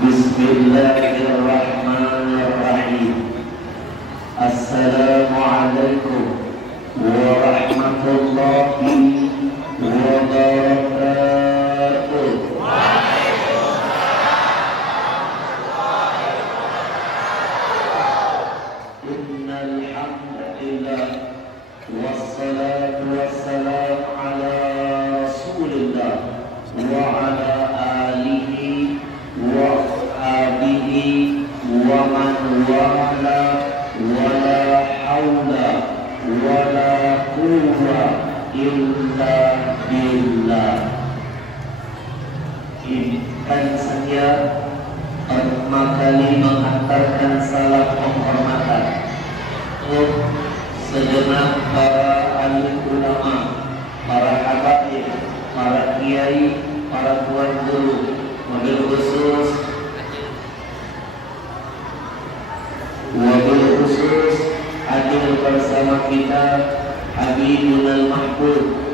Bismillahirrahmanirrahim. Assalamualaikum warahmatullahi wabarakatuh. Innal hamdalillah wassalatu wassalamu ala Rasulillah wa ala alihi wa ashabihi wa man wala wala haula wala quwwata illa billah. Izinkan saya pertama kali menghantarkan salam penghormatan untuk segenap para alim ulama, para habaib, para kiai, para tuan guru, wabil khusus hadir bersama kita Habibunal Mahbub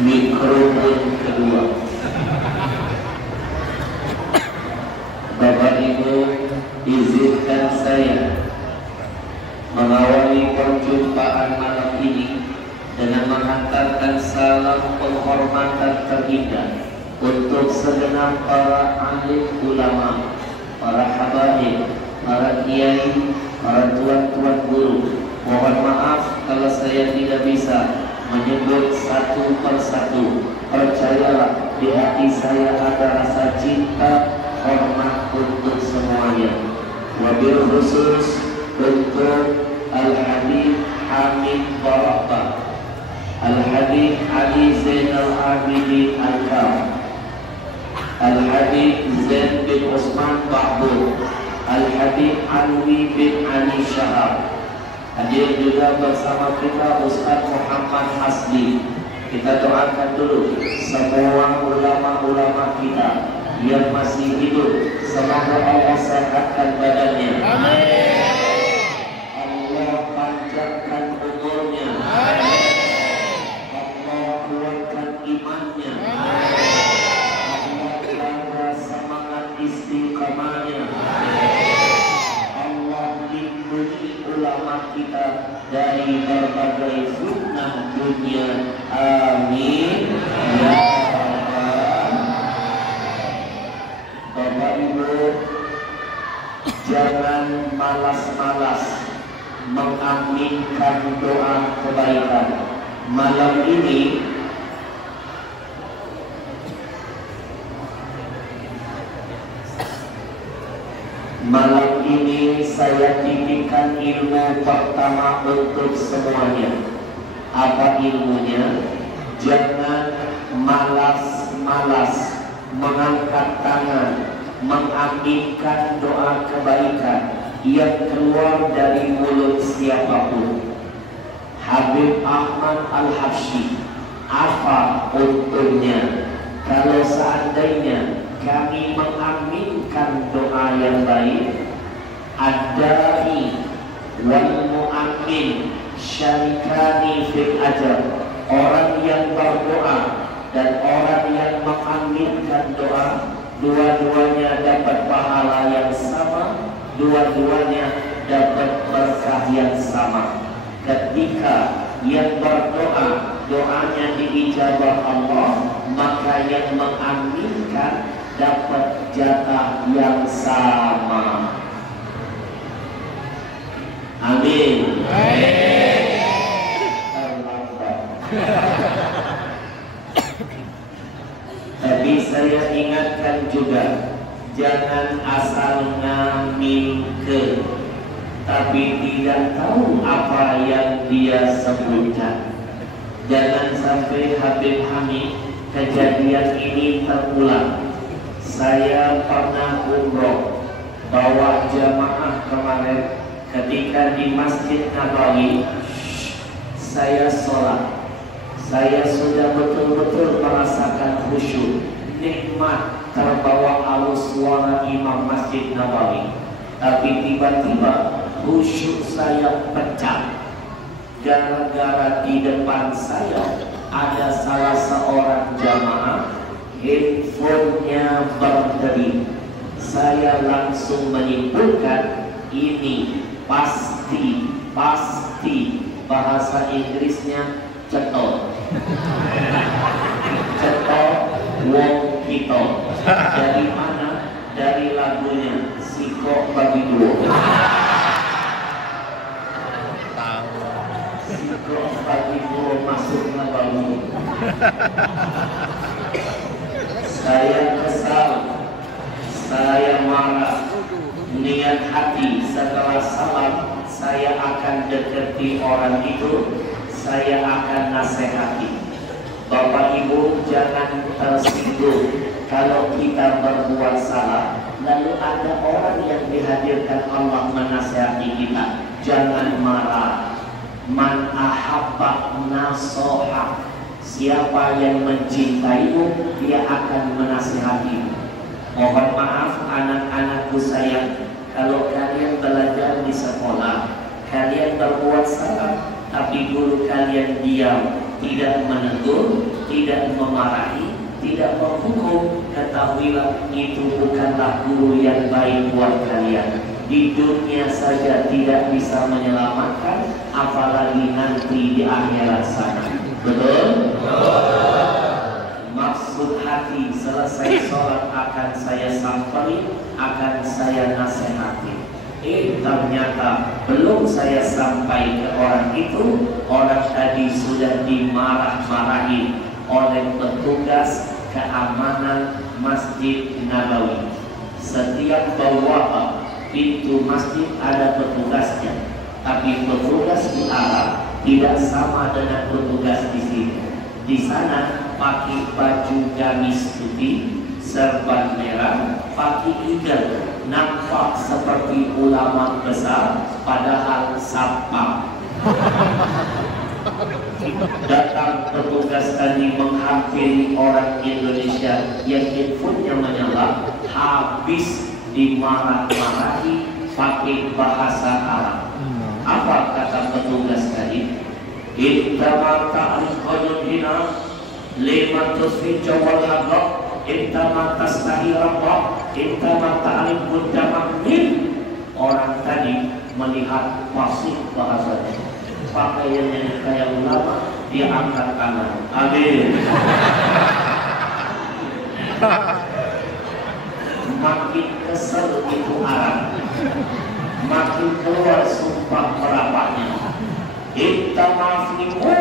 mikrofon kedua. Bapak Ibu, izinkan saya mengawali perjumpaan malam ini dengan menghantarkan salam penghormatan terindah untuk segenap para alim ulama, para habaib, para kiai, para tuan-tuan guru. Mohon maaf kalau saya tidak bisa menyebut satu persatu. Percayalah, di hati saya ada rasa cinta, hormat untuk semuanya. Wabil khusus untuk Al-Habib Hamid Barabah, Al-Habib Ali Zainal Abidin Al-Kam, Al-Habib Zain bin Usman Ba'bud, Al-Habib Alwi bin Ali Syahab. Hadir juga bersama kita Ustaz Muhammad Hasbi. Kita doakan dulu semua ulama-ulama kita yang masih hidup, semoga Allah sehatkan badannya. Amin. Allah panjangkan umurnya. Amin. Allah kuatkan imannya. Amin. Allah jaga semangat istiqamahnya. Ulama kita dari berbagai fitnah dunia. Amin ya Allah. Bapak Ibu, jangan malas-malas mengaminkan doa kebaikan. Malam ini saya titipkan ilmu pertama untuk semuanya. Apa ilmunya? Jangan malas-malas mengangkat tangan, mengaminkan doa kebaikan yang keluar dari mulut siapapun. Habib Ahmad Al-Habsyi, apa untungnya kalau seandainya kami mengaminkan doa yang baik? Ad-da'i wal mu'amin syarikani fil ajr. Orang yang berdoa dan orang yang mengaminkan doa, dua-duanya dapat pahala yang sama, dua-duanya dapat berkah yang sama. Ketika yang berdoa doanya diijabah Allah, maka yang mengaminkan dapat jatah yang sama. Amin. Tapi saya ingatkan juga, jangan asal ngaminke tapi tidak tahu apa yang dia sebutkan. Jangan sampai Habib Hamid kejadian ini terulang. Saya pernah umroh bawa jamaah kemarin. Ketika di Masjid Nabawi, saya sholat, saya sudah betul-betul merasakan khusyuk, nikmat, terbawa arus suara imam Masjid Nabawi. Tapi tiba-tiba khusyuk saya pecah gara-gara di depan saya ada salah seorang jamaah handphonenya berdering. Saya langsung menyimpulkan ini pasti bahasa Inggrisnya cetot. Cetot wong kita. Dari mana? Dari lagunya Siko Bagi Dua. Siko Bagi Dua masuknya baru. Saya kesal, saya marah. Niat hati setelah salam, saya akan dekati orang itu, saya akan nasihati. Bapak Ibu jangan tersinggung kalau kita berbuat salah, lalu ada orang yang dihadirkan Allah menasihati kita. Jangan marah. Man ahabba nasoha. Siapa yang mencintaimu, dia akan menasihatimu. Mohon maaf anak-anakku sayang, kalau kalian belajar di sekolah, kalian berbuat salah, tapi guru kalian diam, tidak menegur, tidak memarahi, tidak menghukum, ketahuilah itu bukanlah guru yang baik buat kalian. Di dunia saja tidak bisa menyelamatkan, apalagi nanti di akhirat sana. Betul? Maksud hati selesai sholat akan saya sampaikan, akan saya nasihati. Ternyata belum saya sampai ke orang itu, orang tadi sudah dimarah-marahi oleh petugas keamanan Masjid Nabawi. Setiap bawah pintu masjid ada petugasnya, tapi petugas di Arab tidak sama dengan petugas di sini. Di sana pakai baju gamis putih, serban merah, pakai hijab, nampak seperti ulama besar, padahal satpam. Datang petugas tadi menghampiri orang Indonesia yang handphonenya menyala, habis dimarah-marahi pakai bahasa Arab. Apa kata petugas tadi? Intama ta'rif qadrina lima tusfi jawal haqq intama tastahi rabbah intama ta'rif muddamaknin. Orang tadi melihat fasih bahasanya, pakaiannya kayak ulama, dia angkat tangan, amin. Makin kesel itu Arab, makin keluar sumpah merapaknya. Inta mafimu,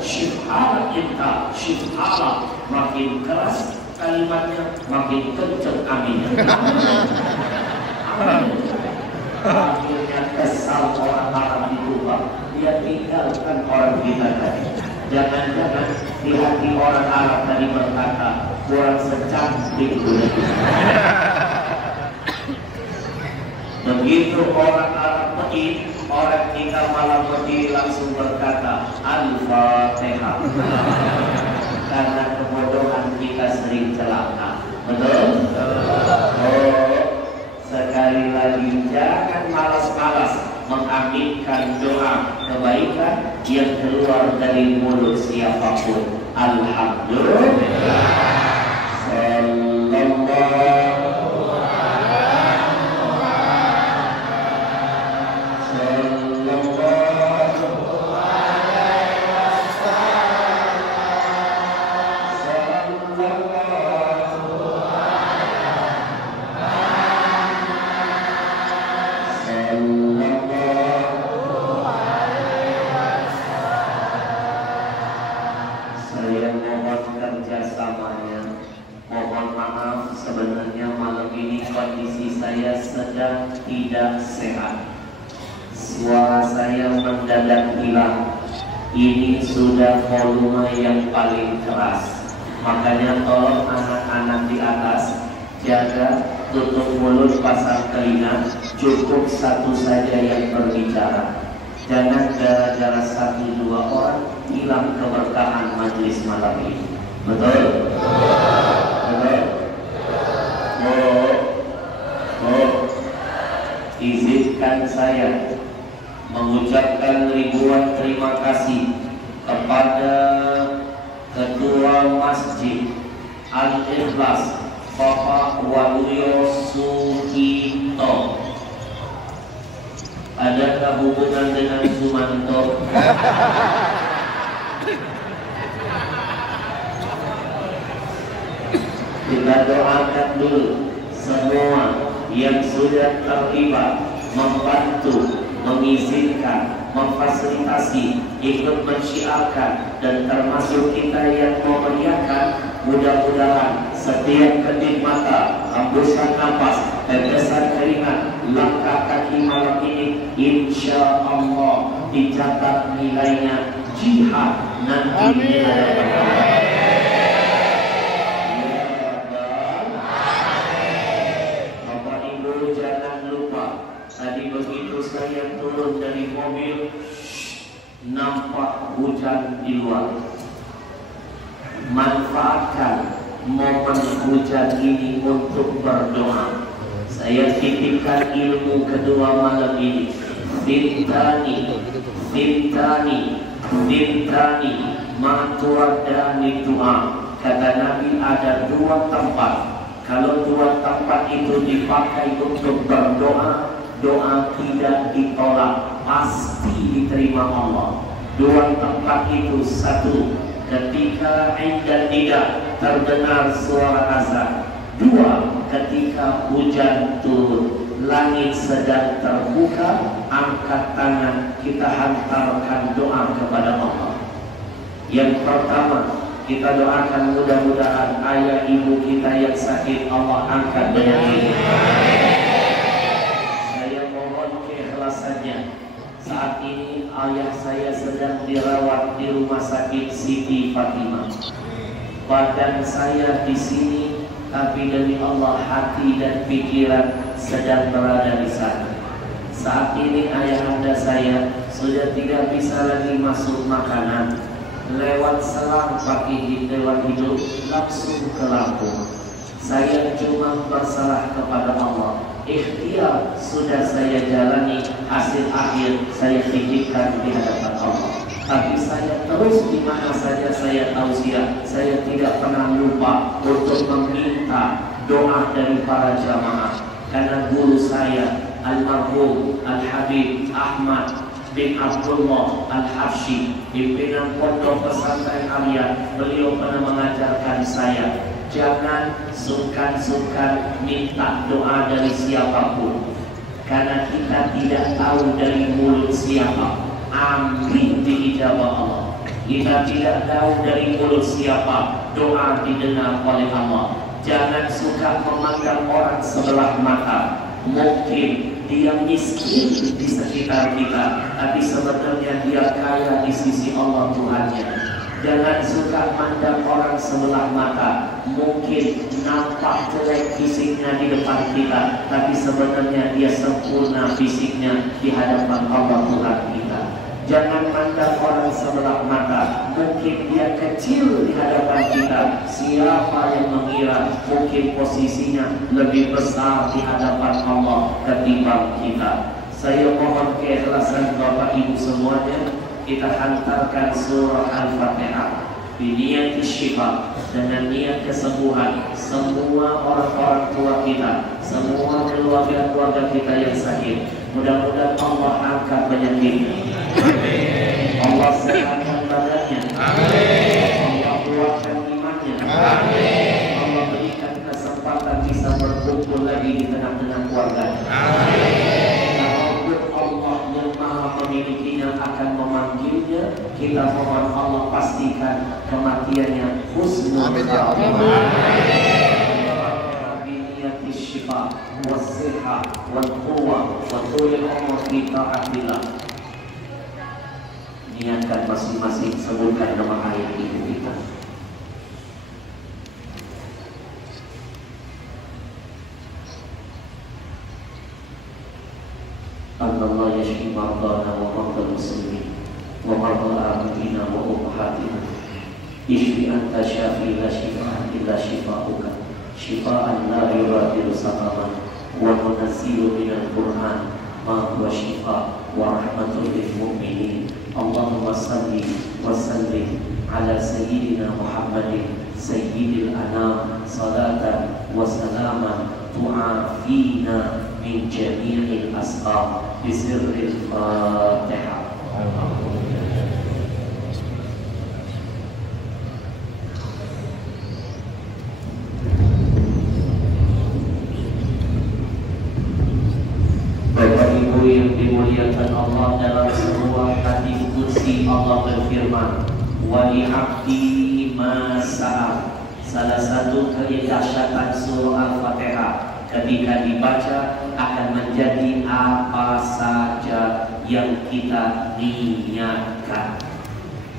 syif'ala inta, syif'ala. Makin keras kalimatnya, makin kenceng aminnya. Akhirnya kesal orang Arab itu, dia tinggalkan orang kita tadi. Jangan-jangan di hati orang Arab tadi berkata, kurang secantik. Begitu orang Arab pergi, orang kita malah berdiri langsung berkata Al-Fatihah. Karena kebodohan kita sering celaka. Betul? Sekali lagi jangan malas-malas mengaminkan doa kebaikan yang keluar dari mulut siapapun. Alhamdulillah. Suara saya mendadak hilang. Ini sudah volume yang paling keras. Makanya tolong anak-anak di atas jaga tutup mulut, pasang telinga, cukup satu saja yang berbicara. Jangan gara-gara satu dua orang hilang keberkahan majelis malam ini. Betul? Betul? Izinkan saya mengucapkan ribuan terima kasih kepada Ketua Masjid Al-Ikhlas Bapak Waluyo Sugito. Adakah hubungan dengan Sumanto? Kita doakan dulu semua yang sudah terlibat, membantu, mengizinkan, memfasilitasi, ikut mensyiarkan, dan termasuk kita yang memeriahkan. Mudah-mudahan setiap kedip mata, hembusan nafas, tetesan keringat, langkah kaki malam ini insya Allah dicatat nilainya jihad nanti di hadapan Allah. Bapak Ibu jangan lupa, tadi begitu saya turun dari mobil nampak hujan di luar. Manfaatkan momen hujan ini untuk berdoa. Saya titipkan ilmu kedua malam ini. Bintani maturadani doa. Kata Nabi ada dua tempat. Kalau dua tempat itu dipakai untuk berdoa, doa tidak ditolak, pasti diterima Allah. Dua tempat itu, satu, ketika indah tidak terdengar suara azan. Dua, ketika hujan turun, langit sedang terbuka, angkat tangan, kita hantarkan doa kepada Allah. Yang pertama, kita doakan mudah-mudahan ayah ibu kita yang sakit Allah angkat penyakitnya. Saya mohon keikhlasannya. Saat ini ayah saya sedang dirawat di rumah sakit Siti Fatimah. Badan saya di sini, tapi demi Allah hati dan pikiran sedang berada di sana. Saat ini ayahanda saya sudah tidak bisa lagi masuk makanan. Lewat selang pakai lewat hidup langsung ke lambung. Saya cuma berserah kepada Allah. Ikhtiar sudah saya jalani, hasil akhir saya titipkan di hadapan Allah. Tapi saya terus di mana saja saya tausiah, saya tidak pernah lupa untuk meminta doa dari para jamaah. Karena guru saya almarhum Al-Habib Ahmad bin Abdullah Al-Habsyi, pimpinan Pondok Pesantren Aliyah, beliau pernah mengajarkan saya, jangan sungkan-sungkan minta doa dari siapapun, karena kita tidak tahu dari mulut siapa. Amin diijabah Allah. Kita tidak tahu dari mulut siapa doa didengar oleh Allah. Jangan suka memandang orang sebelah mata. Mungkin dia miskin di sekitar kita, tapi sebenarnya dia kaya di sisi Allah Tuhannya. Jangan suka mandang orang sebelah mata. Mungkin nampak jelek fisiknya di depan kita, tapi sebenarnya dia sempurna fisiknya di hadapan Allah Tuhan kita. Jangan mandang orang sebelah mata. Mungkin dia kecil di hadapan kita. Siapa yang mengira mungkin posisinya lebih besar di hadapan Allah ketimbang kita. Saya mohon keikhlasan Bapak Ibu semuanya. Kita hantarkan surah Al-Fatihah biniat syifa, dengan niat kesembuhan semua orang-orang tua kita, semua keluarga-keluarga kita yang sakit. Mudah-mudahan Allah angkat penyakitnya, Allah sehatkan badannya, Allah kuatkan imannya, Allah berikan kesempatan bisa berkumpul lagi di tengah-tengah keluarganya. Allah yang maha memilikinya akan memanggilnya, kita mohon Allah pastikan kematiannya husnul khatimah. Syifa, wasihah, wal-quwwah, wa tulil umur fi ta'atillah. Niatkan masing-masing, sebutkan nama ayah ibu kita. Allah yashfi mardana wa mardal muslimin wa mardal abidina wa ummahatina. Ishfi anta syafi la shifaa illa shifauka, shifaan la yughadiru saqaman, wa munazzilu minal Qur'an ma huwa shifaa wa rahmatul lil mu'minin. Allahumma salli wa sallim ala sayyidina Muhammadin sayyidil anam, salatan wa salaman tu'afina min jami'il asqam bisirril Fatihah. Bapak Ibu yang dimuliakan Allah, dalam sebuah hadis qudsi Allah berfirman, wa li 'abdi ma sa'a. Salah satu kedahsyatan surah Al-Fatihah ketika dibaca akan menjadi apa saja yang kita niatkan.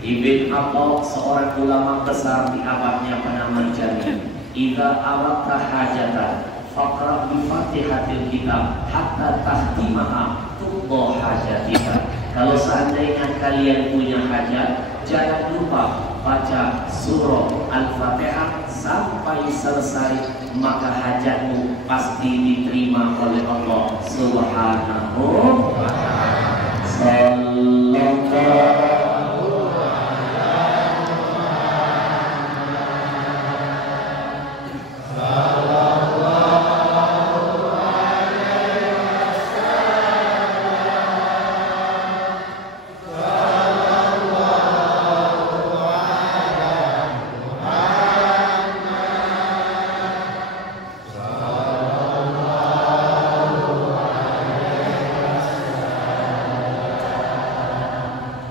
Ibn Abbas, seorang ulama besar di abadnya, pernah menjamin, idza aradta hajatan faqra bi Fatihatil kitab hatta tahtimaha tuqda hajatika. Kalau seandainya kalian punya hajat, jangan lupa baca surah Al-Fatihah sampai selesai, maka hajatmu pasti diterima oleh Allah Subhanahu wa ta'ala.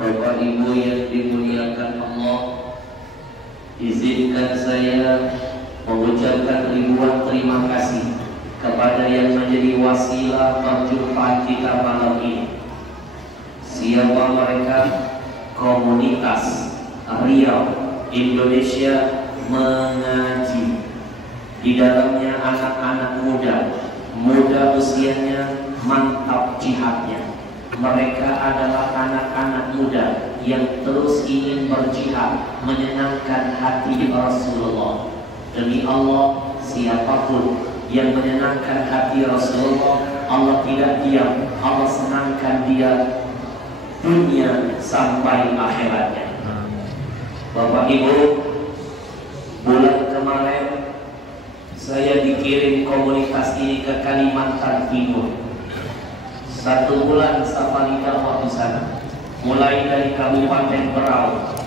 Bapak Ibu yang dimuliakan Allah, izinkan saya mengucapkan ribuan terima kasih kepada yang menjadi wasilah perjumpaan kita malam ini. Siapa mereka? Komunitas Riau Indonesia Mengaji. Di dalamnya anak-anak muda usianya mantap jihadnya. Mereka adalah anak-anak muda yang terus ingin berjihad menyenangkan hati Rasulullah. Demi Allah, siapapun yang menyenangkan hati Rasulullah, Allah tidak diam, Allah senangkan dia dunia sampai akhiratnya. Bapak Ibu, bulan kemarin saya dikirim komunitas ini ke Kalimantan Timur. 1 bulan safari dakwah di sana, mulai dari Kabupaten Berau,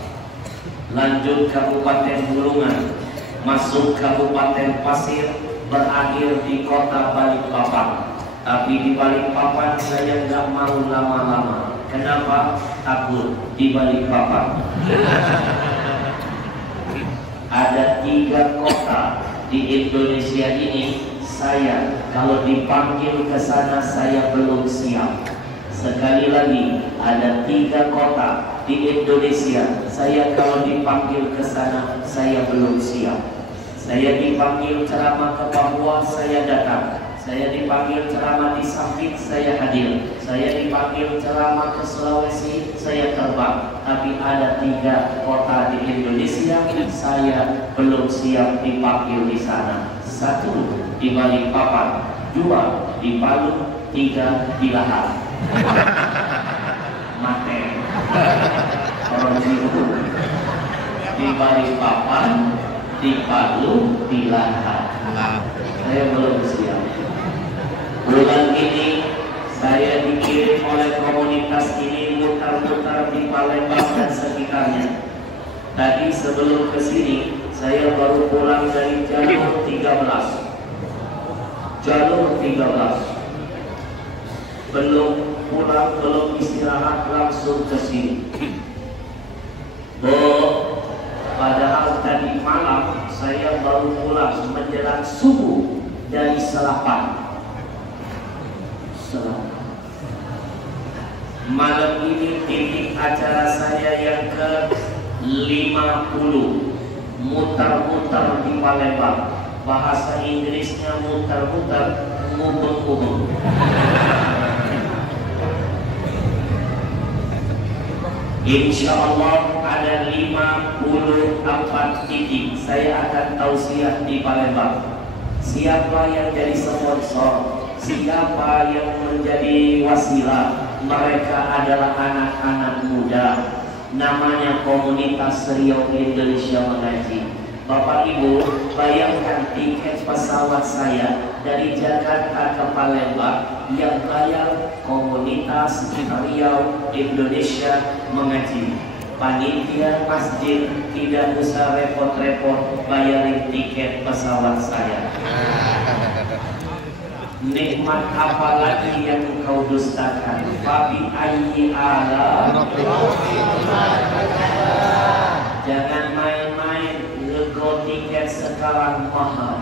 lanjut Kabupaten Bulungan, masuk Kabupaten Pasir, berakhir di kota Balikpapan. Tapi di Balikpapan saya nggak mau lama-lama. Kenapa? Takut di Balikpapan. Ada 3 kota di Indonesia ini, saya kalau dipanggil ke sana saya belum siap. Sekali lagi, ada 3 kota di Indonesia, saya kalau dipanggil ke sana saya belum siap. Saya dipanggil ceramah ke Papua, saya datang. Saya dipanggil ceramah di Sampit, saya hadir. Saya dipanggil ceramah ke Sulawesi, saya terbang. Tapi ada 3 kota di Indonesia, saya belum siap dipanggil di sana. 1 di Balikpapan, 2 di Palu, 3 di Lahar. Mate orang itu di Balikpapan, di Palu, di Lahar. Saya belum siap. Bulan ini saya dikirim oleh komunitas ini mutar-mutar di Palembang dan sekitarnya. Tadi sebelum kesini saya baru pulang dari jalur 13. Belum pulang, belum istirahat, langsung ke sini. Padahal tadi malam saya baru pulang menjelang subuh dari Selapan. Malam ini titik acara saya yang ke-50, mutar-mutar di Palembang. Bahasa Inggrisnya mutar-mutar, ngubeng-ngubeng. Insya Allah ada 54 titik saya akan tausiah di Palembang. Siapa yang jadi sponsor, siapa yang menjadi wasilah, mereka adalah anak-anak muda. Namanya Komunitas Riau Indonesia Mengaji. Bapak Ibu, bayangkan tiket pesawat saya dari Jakarta ke Palembang yang bayar Komunitas Riau Indonesia Mengaji. Panitia masjid tidak usah repot-repot bayarin tiket pesawat saya. Nikmat apa lagi yang engkau dustakan? Fabi ayyi ala. Jangan main-main, nego tiket sekarang mahal.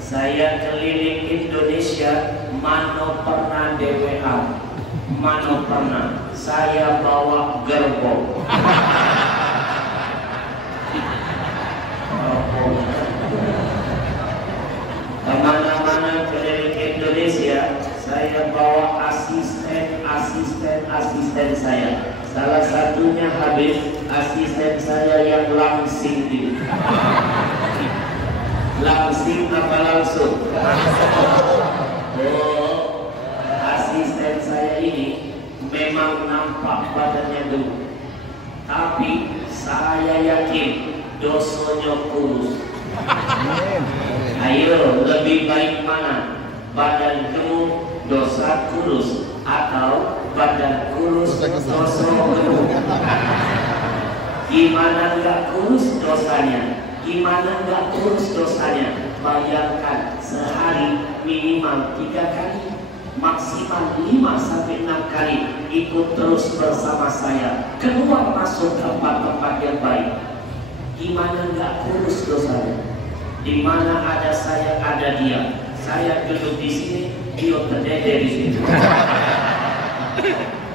Saya keliling Indonesia, mana pernah DWA, mana pernah saya bawa gerbong. Kemana-mana keliling Indonesia, saya bawa asisten saya. Salah satunya habis, asisten saya yang langsing ini. Langsing apa langsung? Oh, asisten saya ini memang nampak badannya dulu, tapi saya yakin dosonya kurus. Ayo, lebih baik mana? Badan gemuk, dosa kurus, atau badan kurus, dosa gemuk? Gimana nggak kurus dosanya? Gimana nggak kurus dosanya? Bayangkan sehari minimal 3 kali, maksimal 5-6 kali ikut terus bersama saya keluar masuk tempat-tempat yang baik. Gimana nggak kurus dosanya? Di mana ada saya, ada dia. Saya duduk di sini, dia berdiri di sini.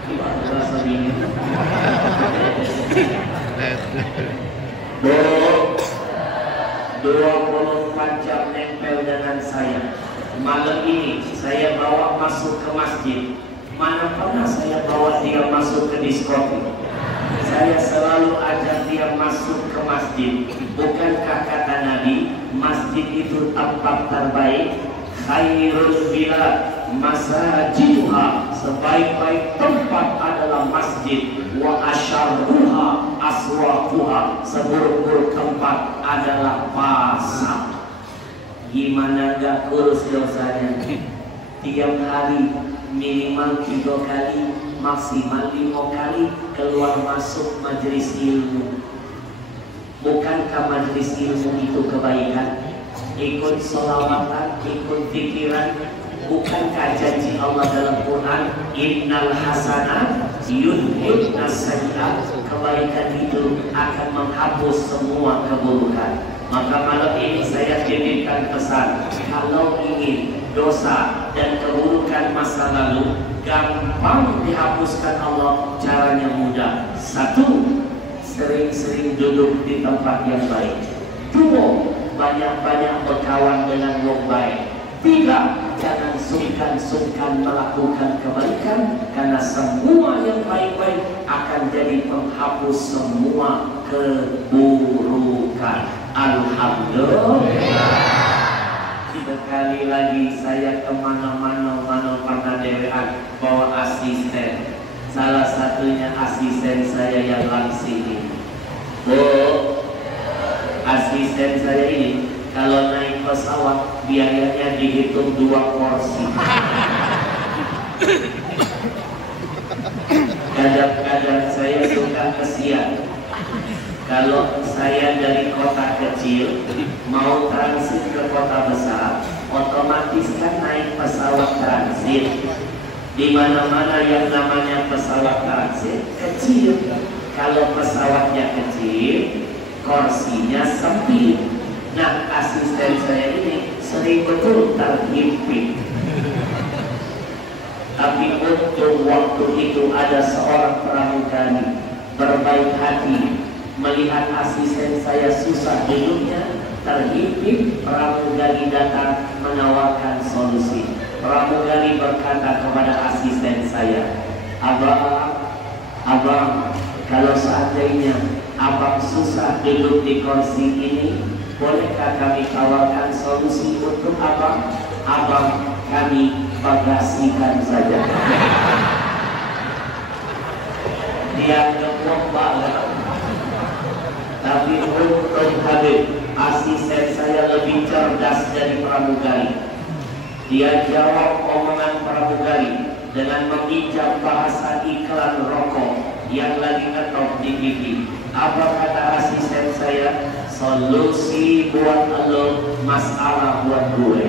Gimana rasa ini? 24 jam nempel dengan saya. Malam ini saya bawa masuk ke masjid. Mana pernah saya bawa dia masuk ke diskotik? Saya selalu ajak dia masuk ke masjid. Bukankah kata Nabi, masjid itu tempat terbaik? Khairul bilad masajiduha, sebaik-baik tempat adalah masjid. Wa asyarruha aswaquha, seburuk-buruk tempat adalah pasar. Gimana gak kurus dosanya? Tiap hari minimal 3 kali, maksimal 5 kali keluar masuk majelis ilmu. Bukankah majelis ilmu itu kebaikan? Ikut sholawatan, ikut pikiran. Bukankah janji Allah dalam Quran, innal hasanat yudhibnas sayyi'at, kebaikan itu akan menghapus semua keburukan. Maka malam ini saya titipkan pesan, kalau ingin dosa dan keburukan masa lalu gampang dihapuskan Allah, caranya mudah. 1, sering-sering duduk di tempat yang baik. 2, banyak-banyak berkawan dengan wong baik. 3, jangan sungkan-sungkan melakukan kebaikan, karena semua yang baik-baik akan jadi penghapus semua keburukan. Alhamdulillah. Sekali lagi saya kemana-mana, mana pernah dewean bawa asisten. Salah satunya asisten saya yang langsing ini. Asisten saya ini kalau naik pesawat biayanya dihitung 2 porsi. Kadang-kadang saya suka kesian. Kalau saya dari kota kecil mau transit ke kota besar, otomatis kan naik pesawat transit. Di mana-mana yang namanya pesawat transit kecil. Kalau pesawatnya kecil, kursinya sempit. Nah, asisten saya ini sering betul terhimpit. Tapi untuk waktu itu ada seorang pramugari berbaik hati melihat asisten saya susah hidupnya, terhimpit. Pramugari datang menawarkan solusi. Pramugari berkata kepada asisten saya, "Abang, Abang, kalau seandainya abang susah duduk di kursi ini, bolehkah kami tawarkan solusi untuk abang? Abang, kami bagasikan saja. Dia gemuk banget. Tapi untuk Habib, asisten saya lebih cerdas dari pramugari. Dia jawab omongan pramugari dengan menginjak bahasa iklan rokok yang lagi ngetop di TV. Apa kata asisten saya? Solusi buat lo, masalah buat gue.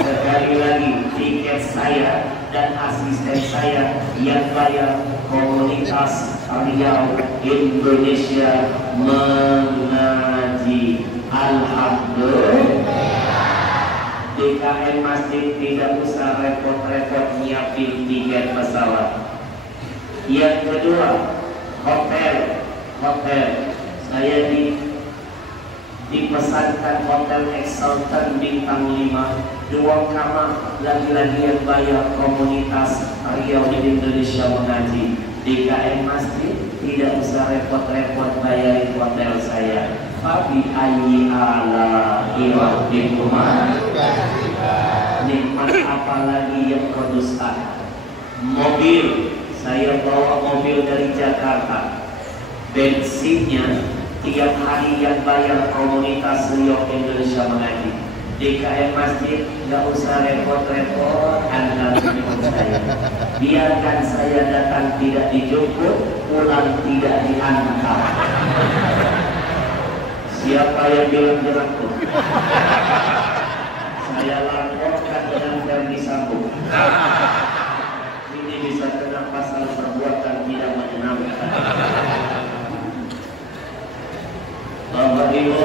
Sekali lagi tiket saya dan asisten saya yang bayar komunitas Riau Indonesia mengaji. Alhamdulillah. DKM Masjid tidak usah repot-repot nyiapin tiket pesawat. Yang kedua, hotel. Saya dipesankan hotel Exalted bintang 5, 2 kamar, lagi-lagi yang bayar komunitas Riau Indonesia mengaji. DKM Masjid tidak usah repot-repot bayarin hotel saya. Fabi ayyi ala rabbikumah, nikmat apa lagi yang kau dustakan? Mobil, saya bawa mobil dari Jakarta, bensinnya tiap hari yang bayar komunitas Riau Indonesia mengaji. DKM Masjid nggak usah repot-repot antar saya. Biarkan saya datang tidak dijemput, pulang tidak diantar. Siapa yang bilang jelekku? Saya laporkan dengan Ferdi Sambo. Ini bisa kena pasal perbuatan tidak menyenangkan. Bapak Ibu,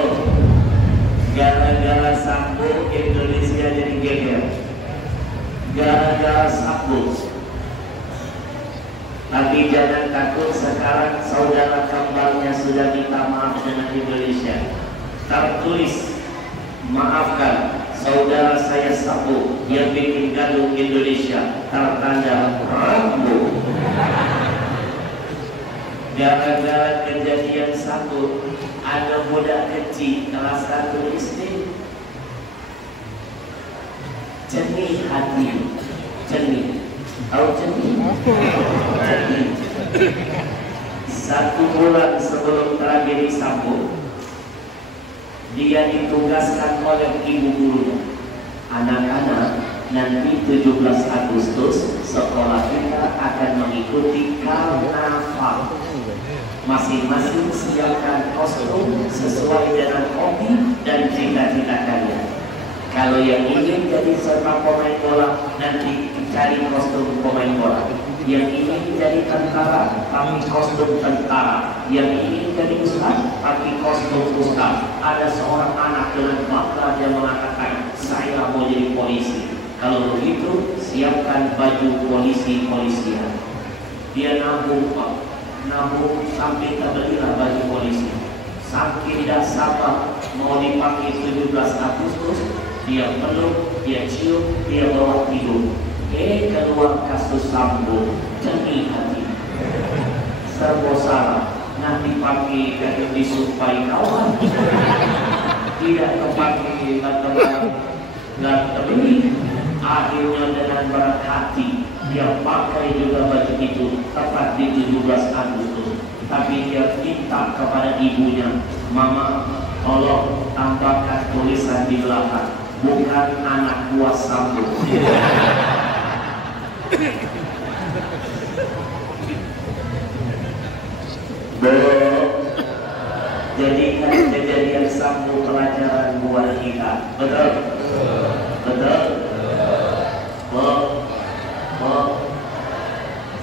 gara-gara Sambo Indonesia jadi geger. Gara-gara Sambo. Tapi jangan takut, sekarang saudara kembarnya sudah minta maaf dengan Indonesia. Tertulis, maafkan saudara saya Sambo yang bikin gaduh Indonesia, tertanda Rambo. Gara-gara kejadian Sambo, ada budak kecil kelas 1 SD, jernih hati, jernih. Tahu jernih? Jernih. 1 bulan sebelum tragedi Sambo, dia ditugaskan oleh ibu gurunya. Anak-anak, nanti 17 Agustus sekolah kita akan mengikuti karnaval. Masing-masing siapkan kostum sesuai dengan hobi dan cita-cita kalian. Kalau yang ingin jadi seorang pemain bola, nanti cari kostum pemain bola. Yang ingin jadi tentara, tapi kostum tentara. Yang ingin jadi ustaz, tapi kostum ustaz. Ada seorang anak dengan bangga dia mengatakan, saya mau jadi polisi. Kalau begitu, siapkan baju polisi-polisian. Dia nabung, Pak. Nabung sampai terbelilah baju polisi. Saking dah sabar mau dipakai 17 Agustus, dia peluk, dia cium, dia bawa tidur. Keluar kasus Sambo, jernih hati. Serba salah, nanti pakai kayak disupai kawan. Tidak kepake nggak terbeli. Akhirnya dengan berat hati dia pakai juga baju itu tepat di 17 Agustus. Tapi dia minta kepada ibunya, Mama, tolong tambahkan tulisan di belakang, bukan anak buah Sambo. Jadikan kejadian Sambo pelajaran buat kita. Betul? Betul?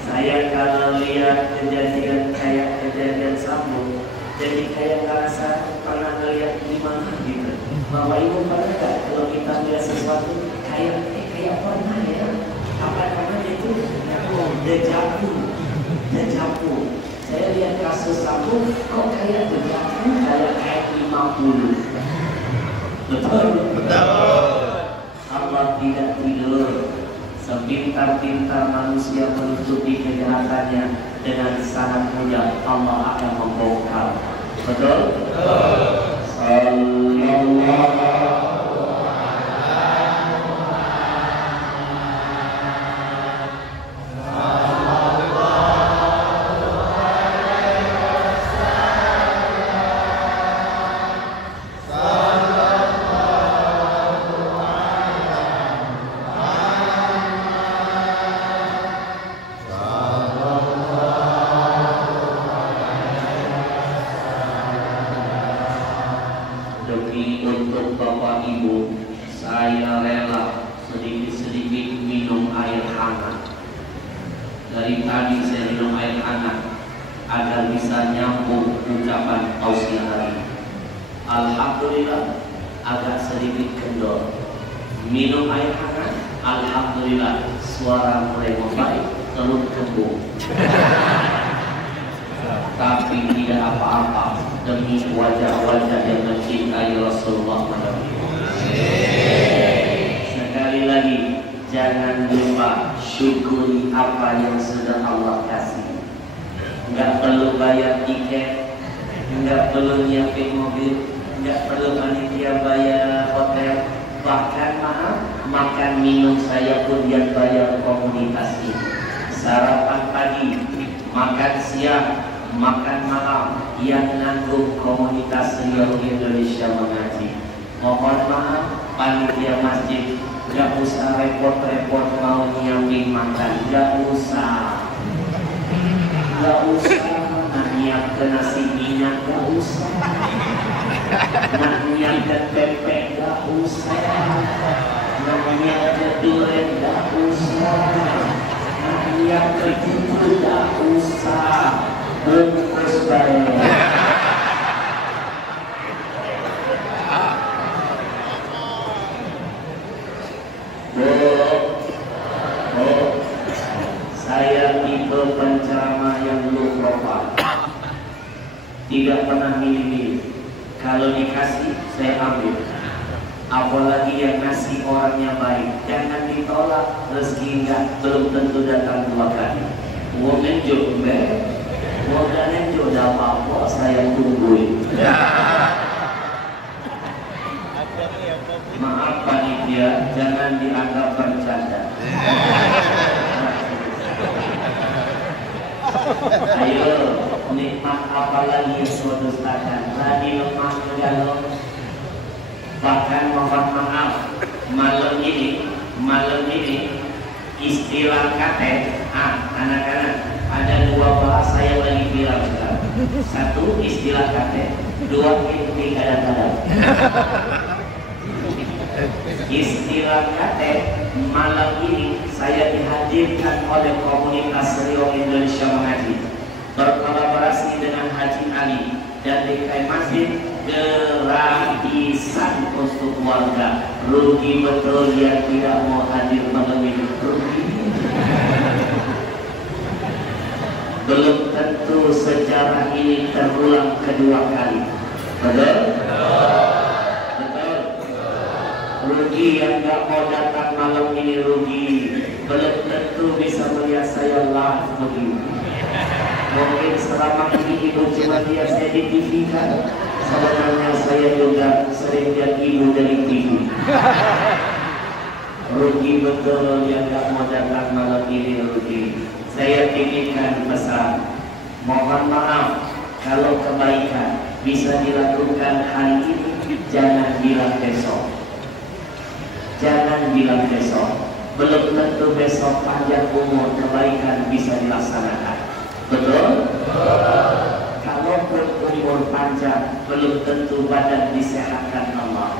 Saya kalau lihat kejadian kayak kejadian Sambo, jadi kayak ngerasa pernah ngeliat gimana gitu. Bapak Ibu pernah nggak kalau kita lihat sesuatu kayak pernah ya? Apa namanya itu? Dejavu. Saya lihat kasus Sambo, kok kayak dejavu, kayak 50. Betul? Betul. Allah tidak tidur. 9 sepintar-pintar manusia menutupi kejahatannya, dengan sangat mudah Allah akan membongkar. Betul? Sallallahu untuk Bapak Ibu, saya rela sedikit-sedikit minum air hangat. Dari tadi saya minum air hangat agar bisa nyambung ucapan tausiah hari. Alhamdulillah agak sedikit kendor. Minum air hangat, alhamdulillah suara mulai membaik, telur kembung. Tapi tidak apa-apa demi wajah-wajah yang mencintai Rasulullah Muhammad. Sekali lagi, jangan lupa syukuri apa yang sudah Allah kasih. Enggak perlu bayar tiket, enggak perlu nyiapin mobil, enggak perlu panitia bayar hotel. Bahkan makan minum saya pun yang bayar komunitas ini. Sarapan pagi, makan siang, makan malam yang nanggung komunitas Riau Indonesia Mengaji. Mohon maaf panitia masjid, gak usah repot-repot mau nyiapin makan, gak usah nak nyiapkan nasi minyak, gak usah nak nyiapkan tempe, gak usah nak nyiapkan durian, gak usah nak nyiapkan itu, gak usah. Bungkus baik. Saya tipe penceramah yang low profile, tidak pernah milih-milih. Kalau dikasih saya ambil. Apalagi yang ngasih orangnya baik, jangan ditolak. Rezeki enggak belum tentu datang dua kali. Women jumbe. Modalnya jodoh apa saya tungguin. Maaf panitia, jangan dianggap bercanda. Ayo, nikmat apa lagi yang sudah dustakan? Lagi lemah galau. Bahkan mohon maaf, malam ini istilah kate, anak-anak. Ada dua bahasa yang lagi viral sekarang. Satu istilah kate, dua inti kadang-kadang. Istilah kate malam ini saya dihadirkan oleh komunitas Riau Indonesia Mengaji berkolaborasi dengan Haji Ali dan DKI Masjid, gratisan untuk warga. Rugi betul yang tidak mau hadir malam ini, rugi. Belum tentu sejarah ini terulang kedua kali. Betul? Betul. Rugi yang gak mau datang malam ini, rugi. Belum tentu bisa melihat saya live begini. Mungkin selama ini ibu cuma lihat saya di TV kan. Sebenarnya saya juga sering lihat ibu dari TV. Rugi betul yang gak mau datang malam ini, rugi. Saya titipkan pesan, mohon maaf kalau kebaikan bisa dilakukan hari ini, jangan bilang besok. Jangan bilang besok. Belum tentu besok panjang umur kebaikan bisa dilaksanakan. Betul? Kalaupun umur panjang, belum tentu badan disehatkan Allah.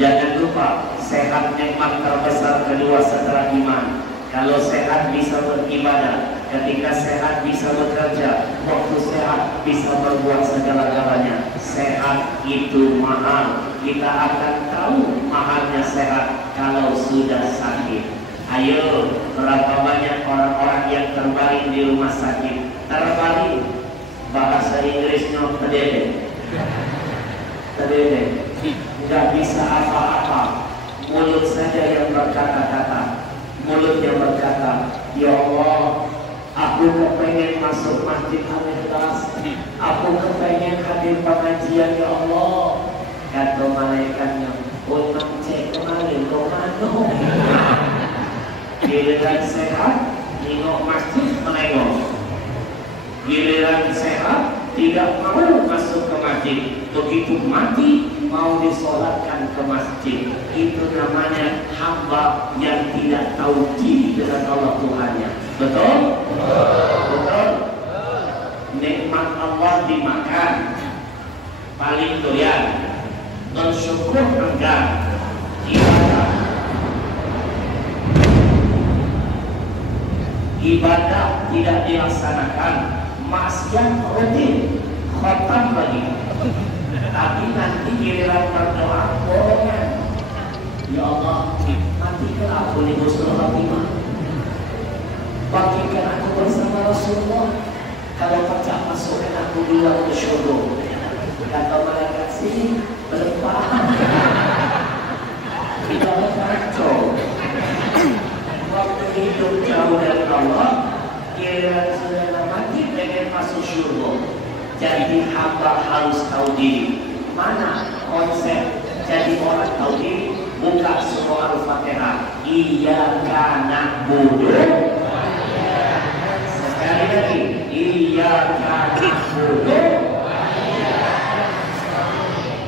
Jangan lupa, sehat nikmat terbesar kedua setelah iman. Kalau sehat bisa beribadah, ketika sehat bisa bekerja, waktu sehat bisa berbuat segala-galanya. Sehat itu mahal. Kita akan tahu mahalnya sehat kalau sudah sakit. Ayo, berapa banyak orang-orang yang terbaring di rumah sakit? Terbaring, bahasa Inggrisnya tedede. Tedede, nggak bisa apa-apa. Mulut saja yang berkata-kata, mulut yang berkata kepengen masuk masjid Al-Ikhlas, aku kepengen hadir pengajian ya Allah. Kata malaikatnya, oh cek kemarin Romano. Giliran sehat, nengok masjid menengok. Giliran sehat, tidak mau masuk ke masjid. Begitu mati, mau disolatkan ke masjid. Itu namanya hamba yang tidak tahu diri dengan Allah Tuhannya. Betul? Betul? Nikmat Allah dimakan, paling doyan. Bersyukur enggak. Ibadah tidak dilaksanakan, maksiat rutin, khotam lagi. Tapi nanti giliran berdoa bohongan. Ya Allah, matikan aku di husnul khatimah. Bagikan aku bersama Rasulullah. Kalau pecah masukkan aku duluan ke syurga. Kata malaikat sini berlebihan. Kita kacau. Waktu hidup jauh dari Allah, giliran sudah mati pengen masuk syurga. Jadi hamba harus tahu diri. Mana konsep jadi orang tahu diri? Buka surah Al-Fatihah. Iyyaka na'budu. Sekali lagi. Iyyaka na'budu.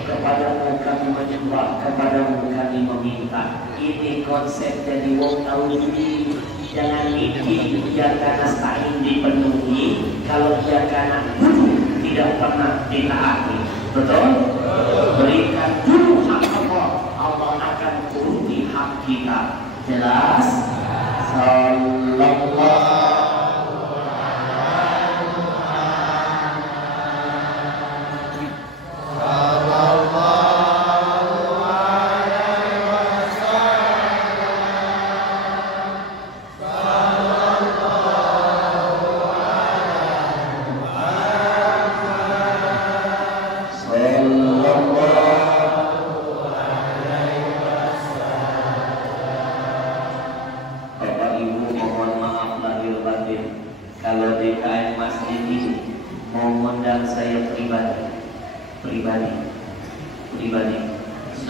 Kepadamu kami menyembah, kepadamu kami meminta. Ini konsep jadi wong tahu diri. Jangan mikir iyyaka nasta'in dipenuhi kalau iyyaka na'budu tidak pernah ditaati. Betul? Berikan dulu hak Allah, Allah akan turuti hak kita. Jelas? Sallallahu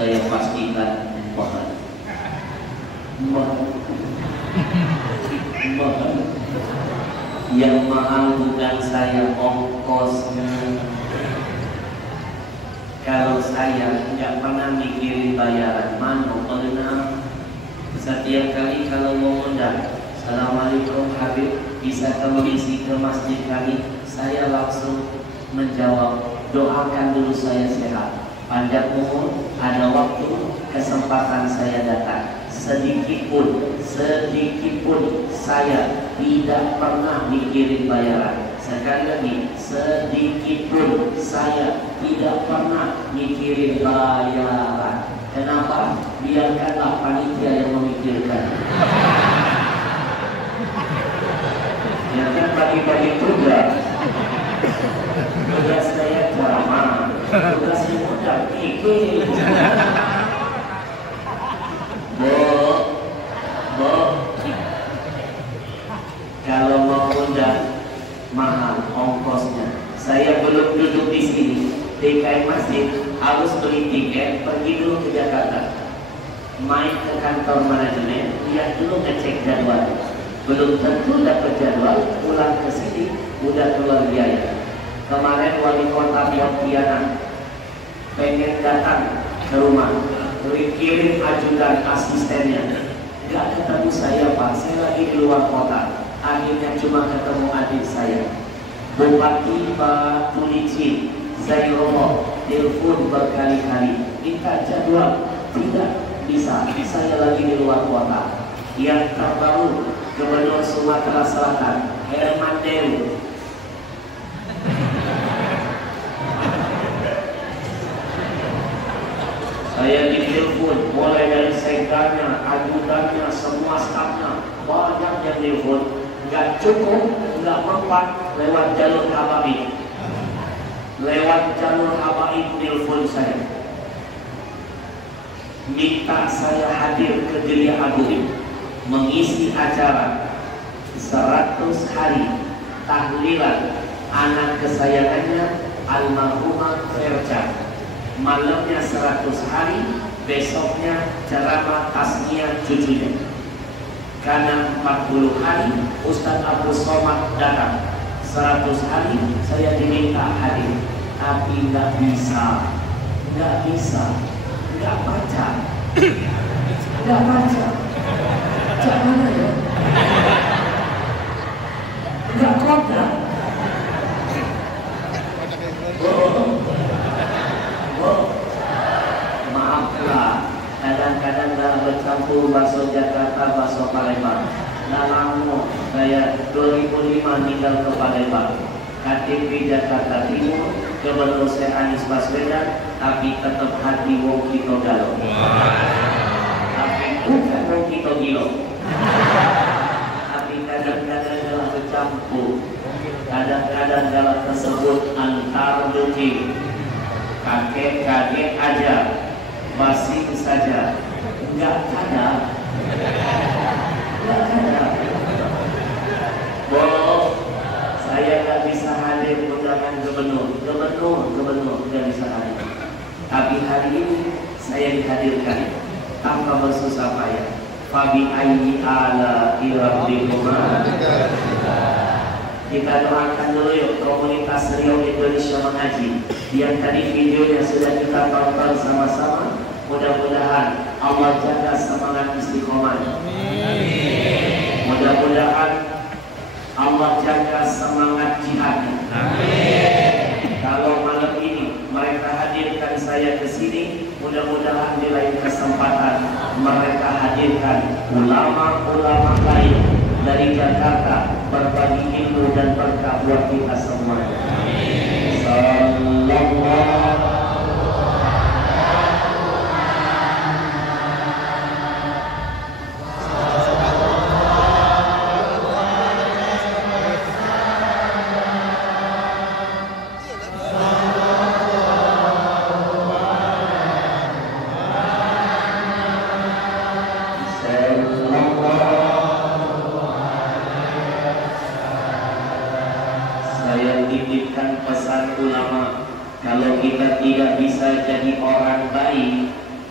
saya pastikan mahal. Yang mahal bukan saya ongkosnya. Kalau saya nggak pernah mikirin bayaran, mana pernah. Setiap kali kalau mau undang, Assalamualaikum Habib, bisa kondisi ke masjid kami, saya langsung menjawab, doakan dulu saya sehat. Panjang umur, ada waktu, kesempatan saya datang. Sedikit pun saya tidak pernah mikirin bayaran. Sekali lagi, sedikit pun saya tidak pernah mikirin bayaran. Kenapa? Biarkanlah panitia yang memikirkan. Jangan bagi-bagi tugas. Tugas saya ceramah. Tugas mudah pikir. Kalau mau undang mahal ongkosnya. Saya belum duduk di sini di kain masjid, harus beli tiket pergi dulu ke Jakarta, main ke kantor manajemen, lihat dulu ngecek jadwal. Belum tentu dapat jadwal, pulang ke sini udah keluar biaya. Kemarin wali kota Pontianak pengen datang ke rumah, kirim ajudan asistennya, gak ketemu saya Pak, saya lagi di luar kota. Akhirnya cuma ketemu adik saya, Bupati Batu Licin Zairullah, telepon berkali-kali minta jadwal, tidak bisa, saya lagi di luar kota. Yang terbaru Gubernur Sumatera Selatan Herman Deru, saya ditelepon mulai dari sekdanya, ajudannya, semua stafnya, banyak yang telepon. Nggak cukup, nggak mempan, lewat jalur habaib. Lewat jalur habaib telepon saya, minta saya hadir ke Geria Agung mengisi acara 100 hari tahlilan anak kesayangannya almarhumah Verja. Malamnya 100 hari, besoknya ceramah tasmiyah cucunya. Karena 40 hari Ustadz Abdul Somad datang, 100 hari saya diminta hadir, tapi nggak bisa, nggak baca, jangan ya, nggak koda. Maaflah, kadang-kadang dalam bercampur bahasa Jakarta, bahasa Palembang. Lama saya 2005 tinggal ke Palembang, KTP Jakarta Timur, Gubernur saya Anies Baswedan, tapi tetap hati wong kita galau. Tapi bukan wong kita gilo. Tapi kadang-kadang dalam bercampur, kadang-kadang dalam tersebut antar duki, kakek-kakek aja, masih saja, nggak ada. Boh, saya nggak bisa hadir undangan gubernur nggak bisa hadir. Tapi hari ini saya dihadirkan tanpa bersusah payah. Fabi ayyi ala rabbikuma. Kita doakan dulu yuk komunitas Riau Indonesia Mengaji yang tadi videonya sudah kita tonton sama-sama. Mudah-mudahan Allah jaga semangat istiqomah. Mudah-mudahan Allah jaga semangat jihad. Kalau malam ini mereka hadirkan saya ke sini, mudah-mudahan di lain kesempatan mereka hadirkan ulama-ulama lain dari Jakarta berbagi ilmu dan berkah buat kita semua. Sallallahu.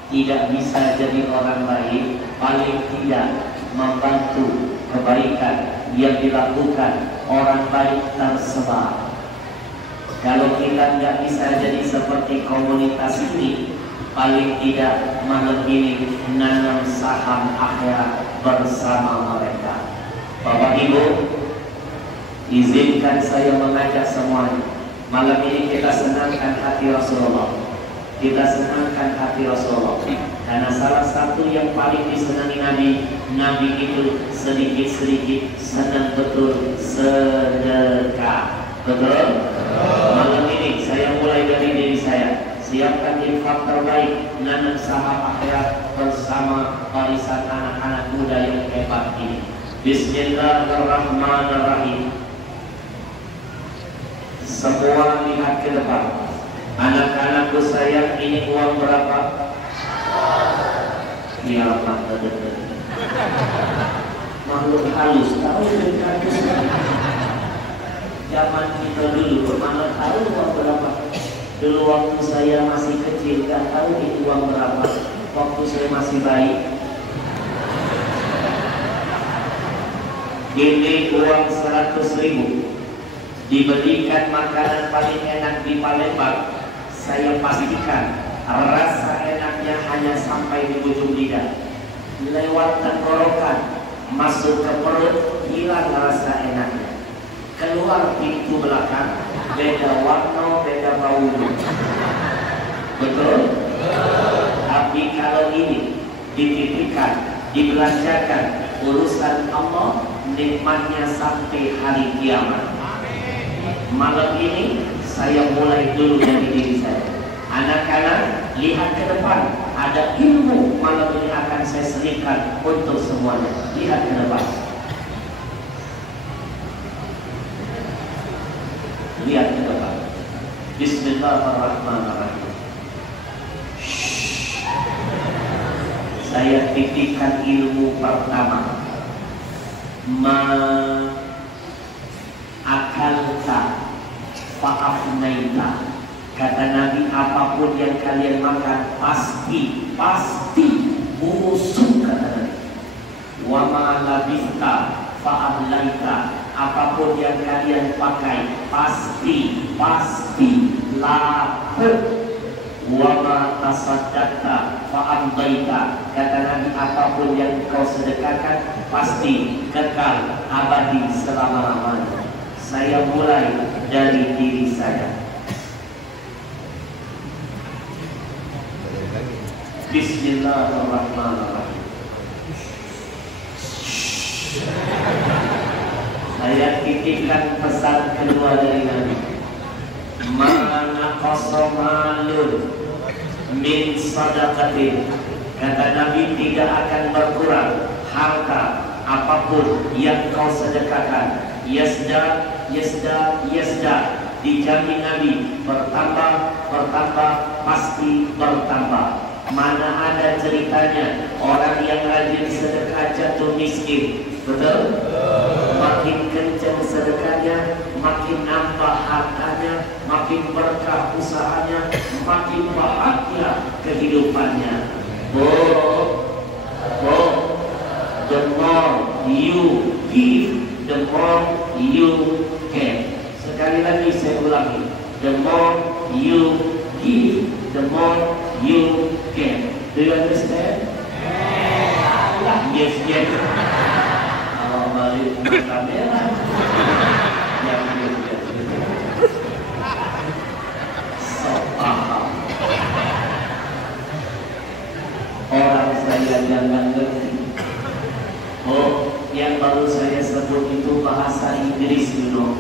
Tidak bisa jadi orang baik, paling tidak membantu kebaikan yang dilakukan orang baik tersebar. Kalau kita nggak bisa jadi seperti komunitas ini, paling tidak malam ini nanam saham akhirat bersama mereka. Bapak Ibu, izinkan saya mengajak semuanya. Malam ini kita senangkan hati Rasulullah. Kita senangkan hati Rasulullah, karena salah satu yang paling disenangi Nabi itu sedikit-sedikit senang betul sedekah. Betul? Malam ini saya mulai dari diri saya. Siapkan infak terbaik, nanam saham akhirat bersama barisan anak-anak muda yang hebat ini. Bismillahirrahmanirrahim. Semua lihat ke depan. Anak-anakku sayang, ini uang berapa? Ya mata dekat. Makhluk halus, tahu dekat. Zaman kita dulu, mana tahu uang berapa? Dulu waktu saya masih kecil, gak tahu itu uang berapa. Waktu saya masih bayi, ini uang 100.000. Diberikan makanan paling enak di Palembang. Saya pastikan rasa enaknya hanya sampai di ujung lidah, lewat tenggorokan, masuk ke perut, hilang rasa enaknya. Keluar pintu belakang, beda warna, beda baunya. Betul? Tapi kalau ini dititipkan, dibelanjakan, urusan Allah, nikmatnya sampai hari kiamat. Malam ini saya mulai dulu dari diri saya. Anak-anak, lihat ke depan. Ada ilmu malam ini akan saya selipkan untuk semuanya. Lihat ke depan. Lihat ke depan. Bismillahirrahmanirrahim. Saya titipkan ilmu pertama. akalta fa'afnaita. Kata Nabi, apapun yang kalian makan pasti busuk, kata Nabi. Wa ma labista fa'ablaita. Apapun yang kalian pakai pasti lapuk. Wa ma tasaddaqta fa'amdaita. Kata Nabi, apapun yang kau sedekahkan pasti kekal abadi selama-lamanya. Saya mulai dari diri saya. Bismillahirrahmanirrahim. Saya titipkan pesan kedua dari Nabi. Mana qasamalun min sadaqatin. Kata Nabi, tidak akan berkurang harta apapun yang kau sedekahkan. Yasda. Dijamin Nabi, bertambah, pasti bertambah. Mana ada ceritanya orang yang rajin sedekah jatuh miskin, betul? Makin kencang sedekahnya, makin nambah hartanya, makin berkah usahanya, makin bahagia kehidupannya. The more you give, the more you get. Sekali lagi saya ulangi, the more you give, the more you get. Do you understand? Yes. Kalau balik ke kamera, yang yes. So paham. Orang saya jangan ngerti. Yang baru saya sebut itu bahasa Inggris dulu.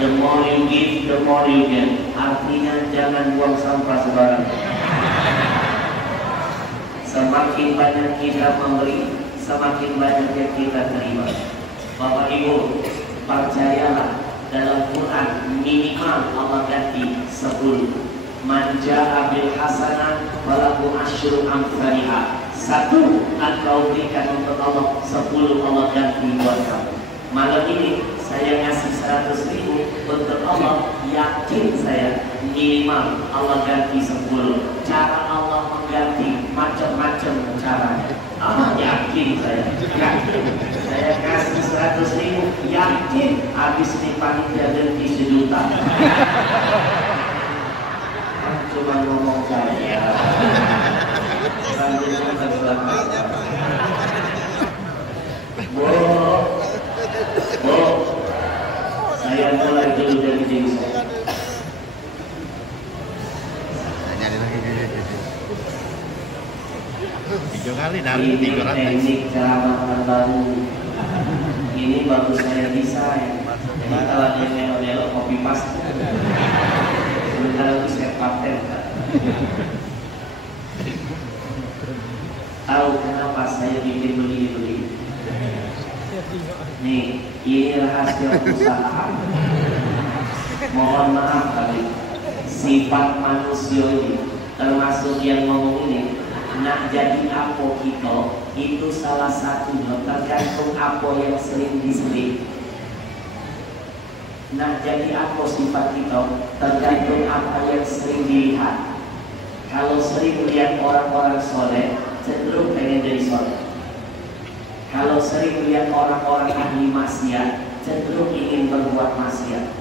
The more you give, the more you get. Artinya jangan buang sampah sembarangan. Semakin banyak kita memberi, semakin banyak yang kita terima. Bapak Ibu, percayalah, dalam Quran minimal Allah ganti 10. Man ja'a bil hasanah falahu asyru amsalihha. 1 engkau berikan untuk Allah, 10 Allah ganti buat kamu. Malam ini saya ngasih 100.000 untuk Allah, yakin saya minimal Allah ganti 10. Cara Allah mengganti macam-macam caranya. Yakin saya, saya kasih 100.000, yakin habis di panitia ganti 1 juta. Cuma ngomong saya. Saya mulai dulu dari diri saya. Ini teknik ceramah terbaru. Ini baru saya desain. Jadi kalau dia nelo-nelo copy paste. Sebentar lagi saya paten. Tahu kenapa saya bikin begini? Nih, ini rahasia usaha. Mohon maaf kali, sifat manusia ini, termasuk yang ngomong ini, nak jadi apa kita, itu salah satu tergantung apa yang sering diseling. Nak jadi apa sifat kita, tergantung apa yang sering dilihat. Kalau sering lihat orang-orang soleh, cenderung pengen jadi soleh. Kalau sering lihat orang-orang ahli maksiat, cenderung ingin berbuat maksiat.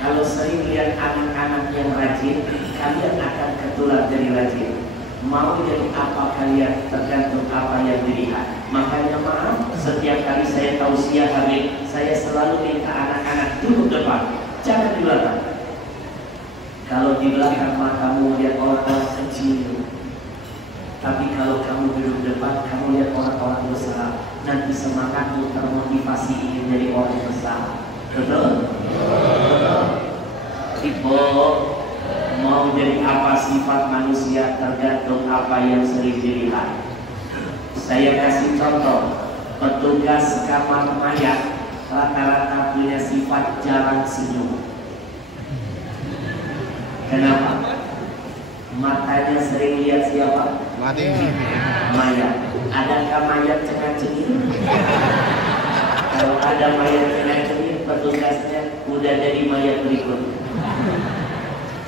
Kalau sering lihat anak-anak yang rajin, kalian akan ketular jadi rajin. Mau jadi apa kalian tergantung apa yang dilihat. Makanya maaf, setiap kali saya tausiah Habib, saya selalu minta anak-anak duduk depan, jangan di belakang. Kalau di belakang matamu lihat orang-orang kecil, tapi kalau kamu duduk depan, kamu lihat orang-orang besar. Nanti semangatmu termotivasi ingin jadi orang besar. Betul? Ibu mau jadi apa sifat manusia tergantung apa yang sering dilihat. Saya kasih contoh, petugas kamar mayat rata-rata punya sifat jarang senyum. Kenapa? Matanya sering lihat siapa? Mati. Mayat. Adakah mayat cengar-cengir? Kalau ada mayat cengar-cengir, petugasnya udah jadi mayat berikut.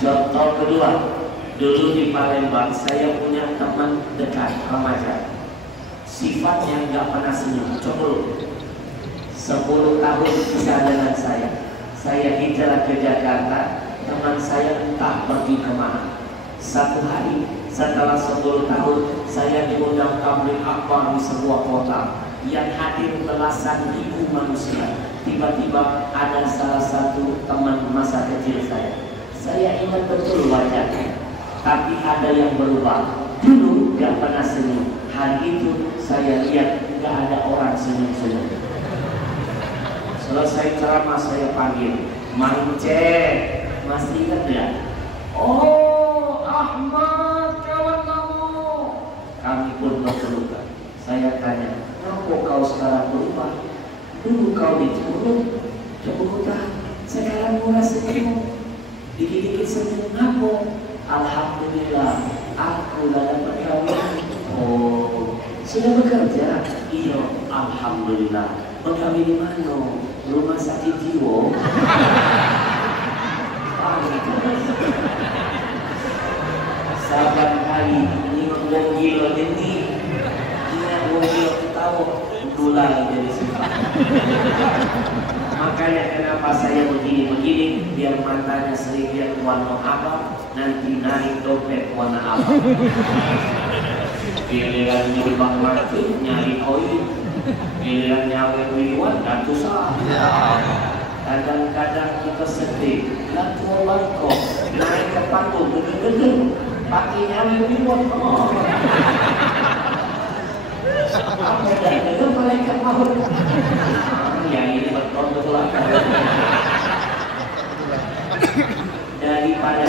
Contoh kedua, dulu di Palembang saya punya teman dekat remaja, sifatnya nggak pernah senyum, coba 10 tahun bisa dengan saya hijrah ke Jakarta, teman saya entah pergi kemana. Satu hari setelah 10 tahun saya diundang tabligh akbar di sebuah kota yang hadir belasan ribu manusia. Tiba-tiba ada salah satu teman masa kecil saya ingat betul wajahnya, tapi ada yang berubah. Dulu gak pernah senyum, hari itu saya lihat gak ada orang senyum-senyum. Selesai ceramah saya panggil, Mance, masih ingat ya? Oh, Ahmad, kawan kamu. Kami pun berpelukan. Saya tanya, kenapa kau sekarang berubah? Dulu kau dicurut, coba sekarang mulai senyum, dikit-dikit senyum. Apa? Alhamdulillah, aku dapat pegawai. Oh, sudah bekerja? Iya, alhamdulillah. Pegawai di mana? Rumah sakit jiwa. Saban kali ini ngomong gila ini, dia ngomong gila tahu tulang dari sifat. Makanya kenapa saya begini biar matanya sering lihat warna apa, nanti naik dompet warna apa. Giliran nyumbang mati nyari koin, giliran nyawa miliwan dan susah. Kadang-kadang kita sedih, laku bangkok, naik ke panggung gede-gede, pakai nyawa miliwan. Apa dengan malaikat maut? Yang ini betul-betul daripada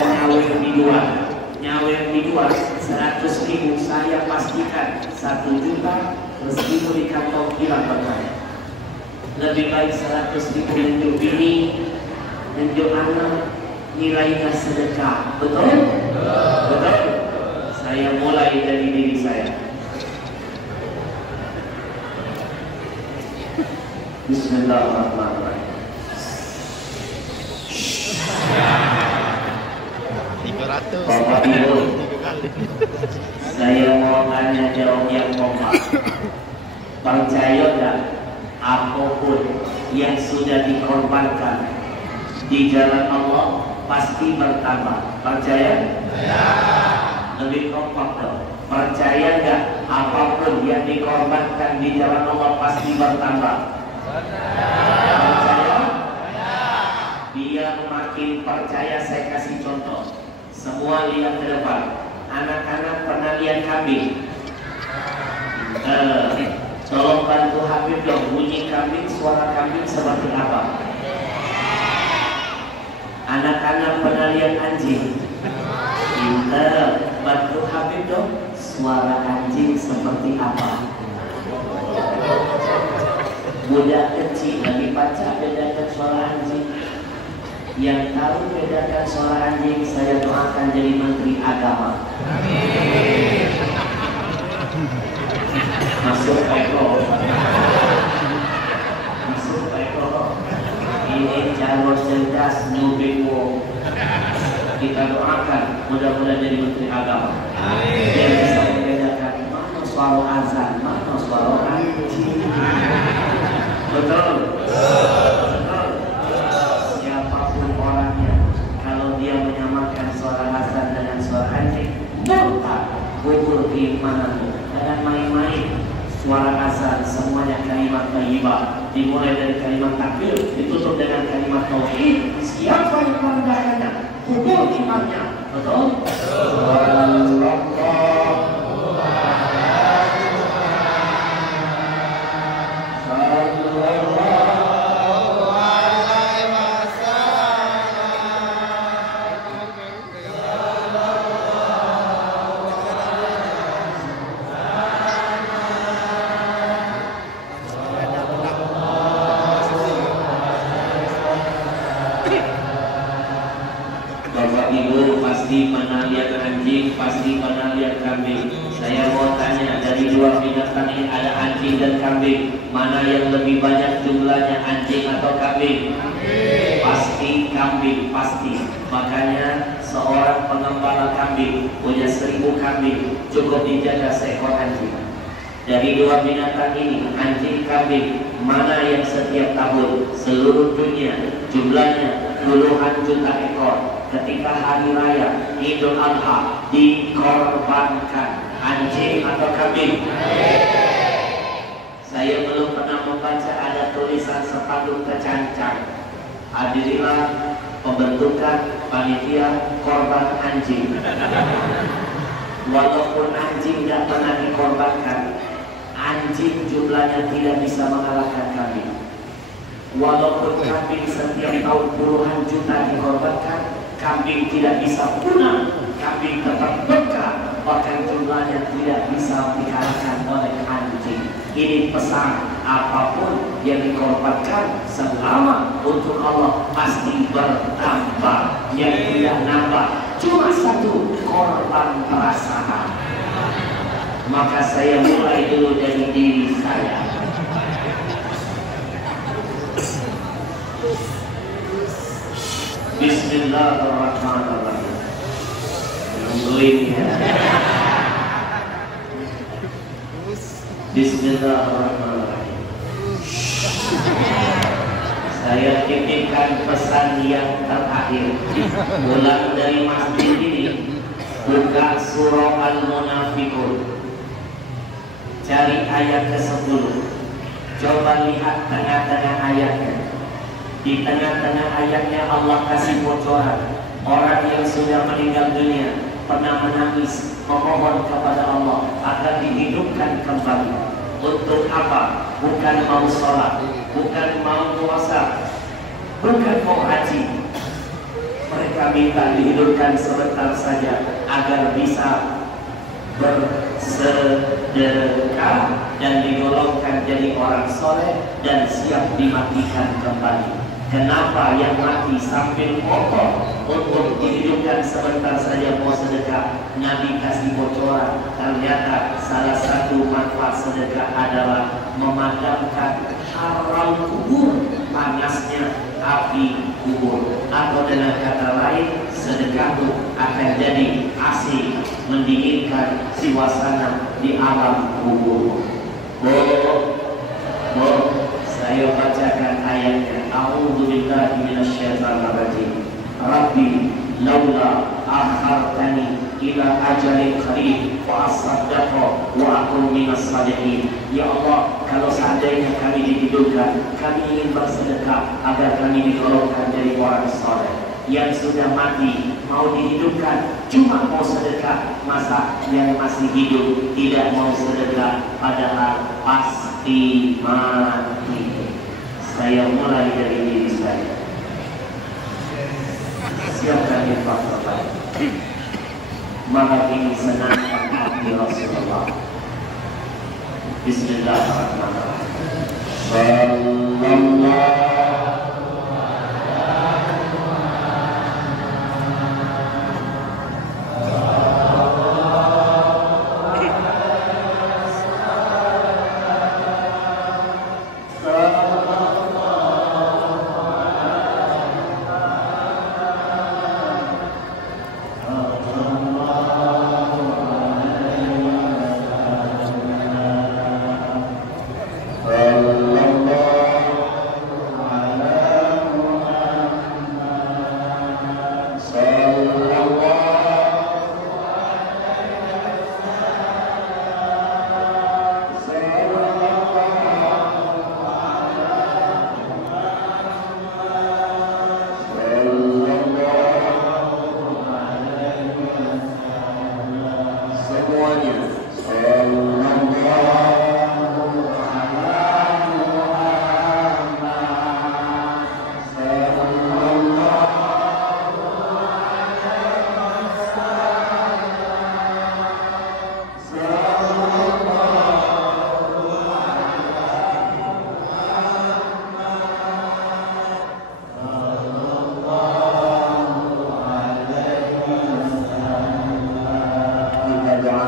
nyawa yang dijual 100.000, saya pastikan 1 juta meskipun di kantong hilang berkaya. Lebih baik 100.000 menunjuk bini, menunjuk anak, nilainya sedekah. Betul? Betul? Saya mulai dari diri saya. Bismillahirrahmanirrahim. 300. Bapak Ibu, saya mau tanya jawab yang kompak. Percaya tak apapun yang sudah dikorbankan di jalan Allah pasti bertambah? Percaya? Ya. Lebih kompak dong. Percaya nggak apapun yang dikorbankan di jalan Allah pasti bertambah? Percaya? Biar makin percaya saya kasih contoh. Semua lihat ke depan. Anak-anak pernah lihat kambing? Tolong bantu Habib dong, bunyi kambing, suara kambing seperti apa? Anak-anak pernah lihat anjing? Pinter, bantu Habib dong, suara anjing seperti apa? Budak kecil lagi baca bedakan suara anjing. Yang tahu bedakan suara anjing, saya doakan jadi Menteri Agama. Amin. Masuk Eko. Masuk Eko. Ini calon cerdas Nubeko. Kita doakan mudah-mudahan jadi Menteri Agama. Amin. Yang bisa membedakan mana suara azan, mana suara anjing. Betul? Betul. Siapapun orangnya, kalau dia menyamakan suara azan dengan suara anjing, murtad, gugur keimananmu. Jangan main-main. Suara azan semuanya kalimat thayyibah, dimulai dari kalimat takbir, ditutup dengan kalimat tauhid. Siapa yang merendahkannya, gugur imannya. Betul? Pasti pernah lihat anjing, pasti pernah lihat kambing. Saya mau tanya, dari dua binatang ini ada anjing anjing dan kambing, mana yang lebih banyak jumlahnya, anjing atau kambing? Pasti kambing, pasti. Makanya seorang pengembala kambing punya 1000 kambing, cukup dijaga seekor anjing. Dari dua binatang ini, anjing kambing, mana yang setiap tahun seluruh dunia jumlahnya puluhan juta ekor, ketika hari raya Idul Adha dikorbankan, anjing atau kambing? Saya belum pernah membaca ada tulisan sepanduk kecancang, hadirilah pembentukan panitia korban anjing. Walaupun anjing tidak pernah dikorbankan, anjing jumlahnya tidak bisa mengalahkan kambing. Walaupun kambing setiap tahun puluhan juta dikorbankan, kambing tidak bisa punah, kambing tetap berkah, bahkan jumlahnya tidak bisa dikalahkan oleh anjing. Ini pesan, apapun yang dikorbankan selama untuk Allah pasti bertambah. Yang tidak nambah cuma satu, korban perasaan. Maka saya mulai dulu dari diri saya. Bismillahirrahmanirrahim. Bismillahirrahmanirrahim. Saya titipkan pesan yang terakhir. Ulang dari masjid ini, buka surah Al-Munafiqun, cari ayat ke-10. Coba lihat tengah-tengah ayatnya. Di tengah-tengah ayatnya Allah kasih bocoran. Orang yang sudah meninggal dunia pernah menangis, memohon kepada Allah agar dihidupkan kembali. Untuk apa? Bukan mau sholat, bukan mau puasa, bukan mau haji. Mereka minta dihidupkan sebentar saja agar bisa bersedekah dan digolongkan jadi orang soleh dan siap dimatikan kembali. Kenapa yang mati sambil kokoh untuk dihidupkan sebentar saja mau sedekah? Nabi kasih bocoran. Ternyata salah satu manfaat sedekah adalah memadamkan haram kubur, panasnya api kubur. Atau dengan kata lain, sedekah itu akan jadi asik, mendinginkan suasana di alam kubur. Saya bacakan ayatnya. A'udzubillahi minasyaitonir rajim. Rabbi laula akhartani ila ajalin qarib fa asaddaqa wa akun minas salihin. Ya Allah, kalau seandainya kami dihidupkan, kami ingin bersedekah agar kami digolongkan dari orang saleh. Yang sudah mati mau dihidupkan, cuma mau sedekah. Masa yang masih hidup tidak mau sedekah, padahal pasti mati. Saya mulai dari diri saya. Siapkan infak terbaik. Malam ini senangkan hati Rasulullah. Bismillahirrahmanirrahim.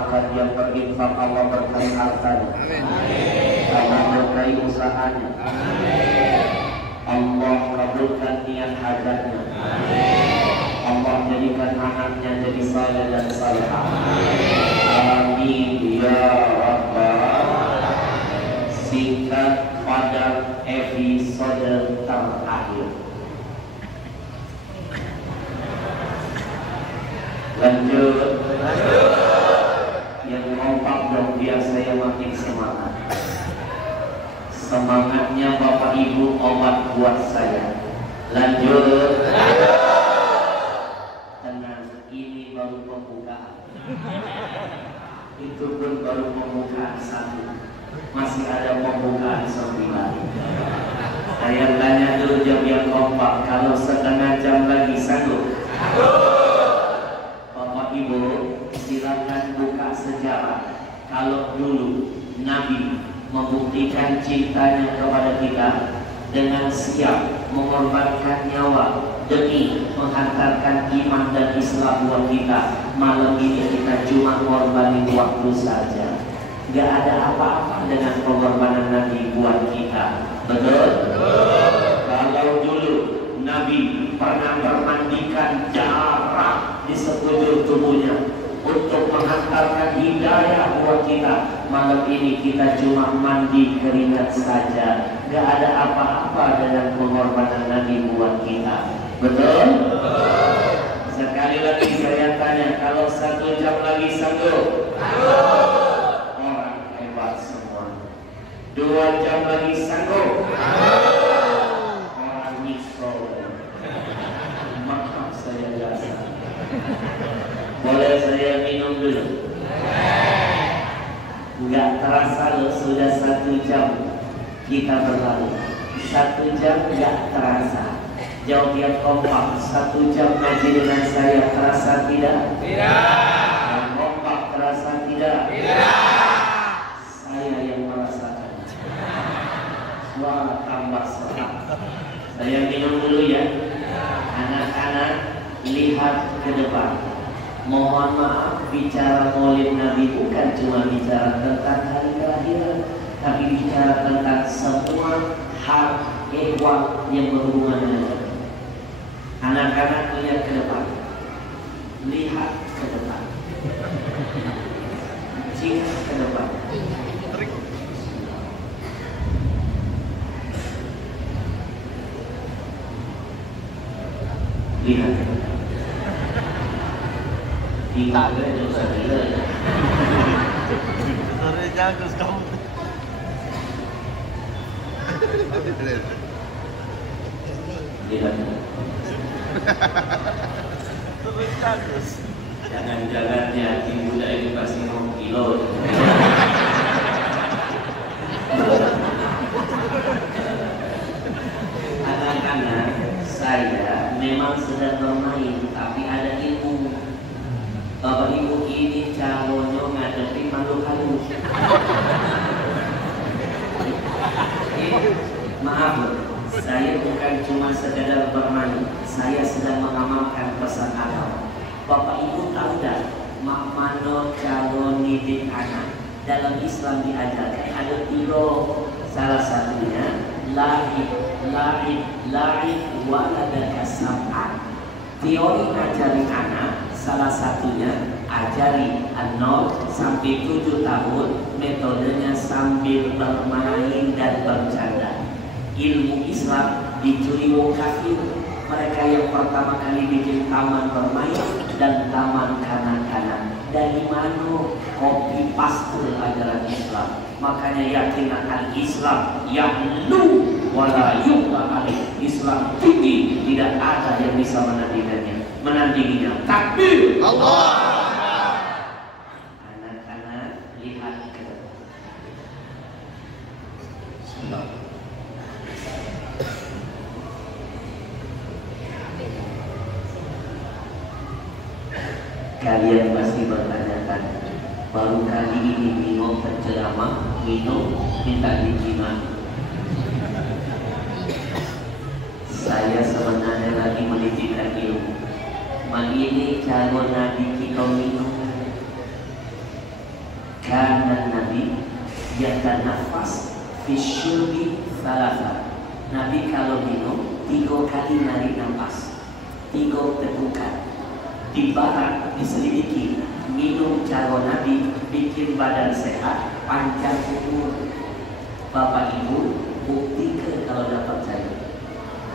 Sallallahu yang berinfak Allah berkahi hartanya. murkahi usahanya. Allah kabulkan niat hajatnya. Allah jadikan anaknya jadi saleh dan salehah. Amin ya rabbal. Singkat pada episode terakhir. Lanjut. Yang kompak dong biar saya makin semangat. Semangatnya Bapak Ibu obat buat saya. Lanjut. Tenang, ini baru pembukaan. Itu pun baru pembukaan 1. Masih ada pembukaan 9. Saya tanya dulu jam yang kompak. Kalau setengah jam lagi sanggup? Bapak Ibu silakan buka sejarah. Kalau dulu Nabi membuktikan cintanya kepada kita dengan siap mengorbankan nyawa demi menghantarkan iman dan Islam buat kita. Malam ini kita cuma mengorbankan waktu saja. Gak ada apa-apa dengan pengorbanan Nabi buat kita. Betul? Kalau dulu Nabi pernah bermandikan darah di sekujur tubuhnya untuk menghantarkan hidayah buat kita, malam ini kita cuma mandi keringat saja. Gak ada apa-apa dengan pengorbanan Nabi buat kita. Betul? Sekali lagi saya tanya, kalau 1 jam lagi sanggup? Orang hebat semua. 2 jam lagi sanggup? Orang nyesel. Maaf saya jasa. Boleh saya minum dulu? Enggak terasa loh, sudah 1 jam kita berlalu. 1 jam enggak terasa. Jawab yang kompak. 1 jam ngaji dengan saya terasa tidak? Tidak. Yang kompak terasa tidak? Tidak. Saya yang merasakan. Suara tambah serak. Saya minum dulu ya. Anak-anak lihat ke depan. Mohon maaf, bicara maulid Nabi bukan cuma bicara tentang hari kelahiran, tapi bicara tentang semua hal ehwal yang berhubungan dengan Nabi. Anak-anak lihat ke depan. Lihat ke depan. Lihat ke depan. Lihat ke depan. Tinggal dosa gila. Sore jagus kamu. Lihat. Sore jagus. Jangan-jangannya tim muda ini pasti mau kilo. Anak-anak, saya memang sedang bermain, tapi ada ilmu. Bapak Ibu ini calonnya ngadepi malu halus. Maaf, saya bukan cuma sekedar bermain, saya sedang mengamalkan pesan agama. Bapak Ibu tahu dah, mak mano calon didik anak dalam Islam diajarkan ada 3. Salah satunya la'ib waladaka sam'an. Teori ngajarin anak salah satunya ajari 0 sampai 7 tahun, metodenya sambil bermain dan bercanda. Ilmu Islam dicuri wong kafir. Mereka yang pertama kali bikin taman bermain dan taman kanak-kanak. Dari mana? Copy paste ajaran Islam. Makanya yakinlah al-Islam ya'lu wala yu'la alaih. Islam tinggi, tidak ada yang bisa menandinginya. Takbir Allah. Anak-anak lihat ke depan. Kalian pasti bertanya-tanya, baru kali ini bingung penceramah minum minta dijimat. Saya sebenarnya lagi mendidikan ilmu. Ini calon Nabi kita minum. Karena Nabi yang nafas Bisyurbi salasa. Nabi kalau minum 3 kali narik nafas, 3 tegukan. Di barat diselidiki, minum cara Nabi bikin badan sehat, panjang umur. Bapak Ibu, buktikan kalau dapat saya.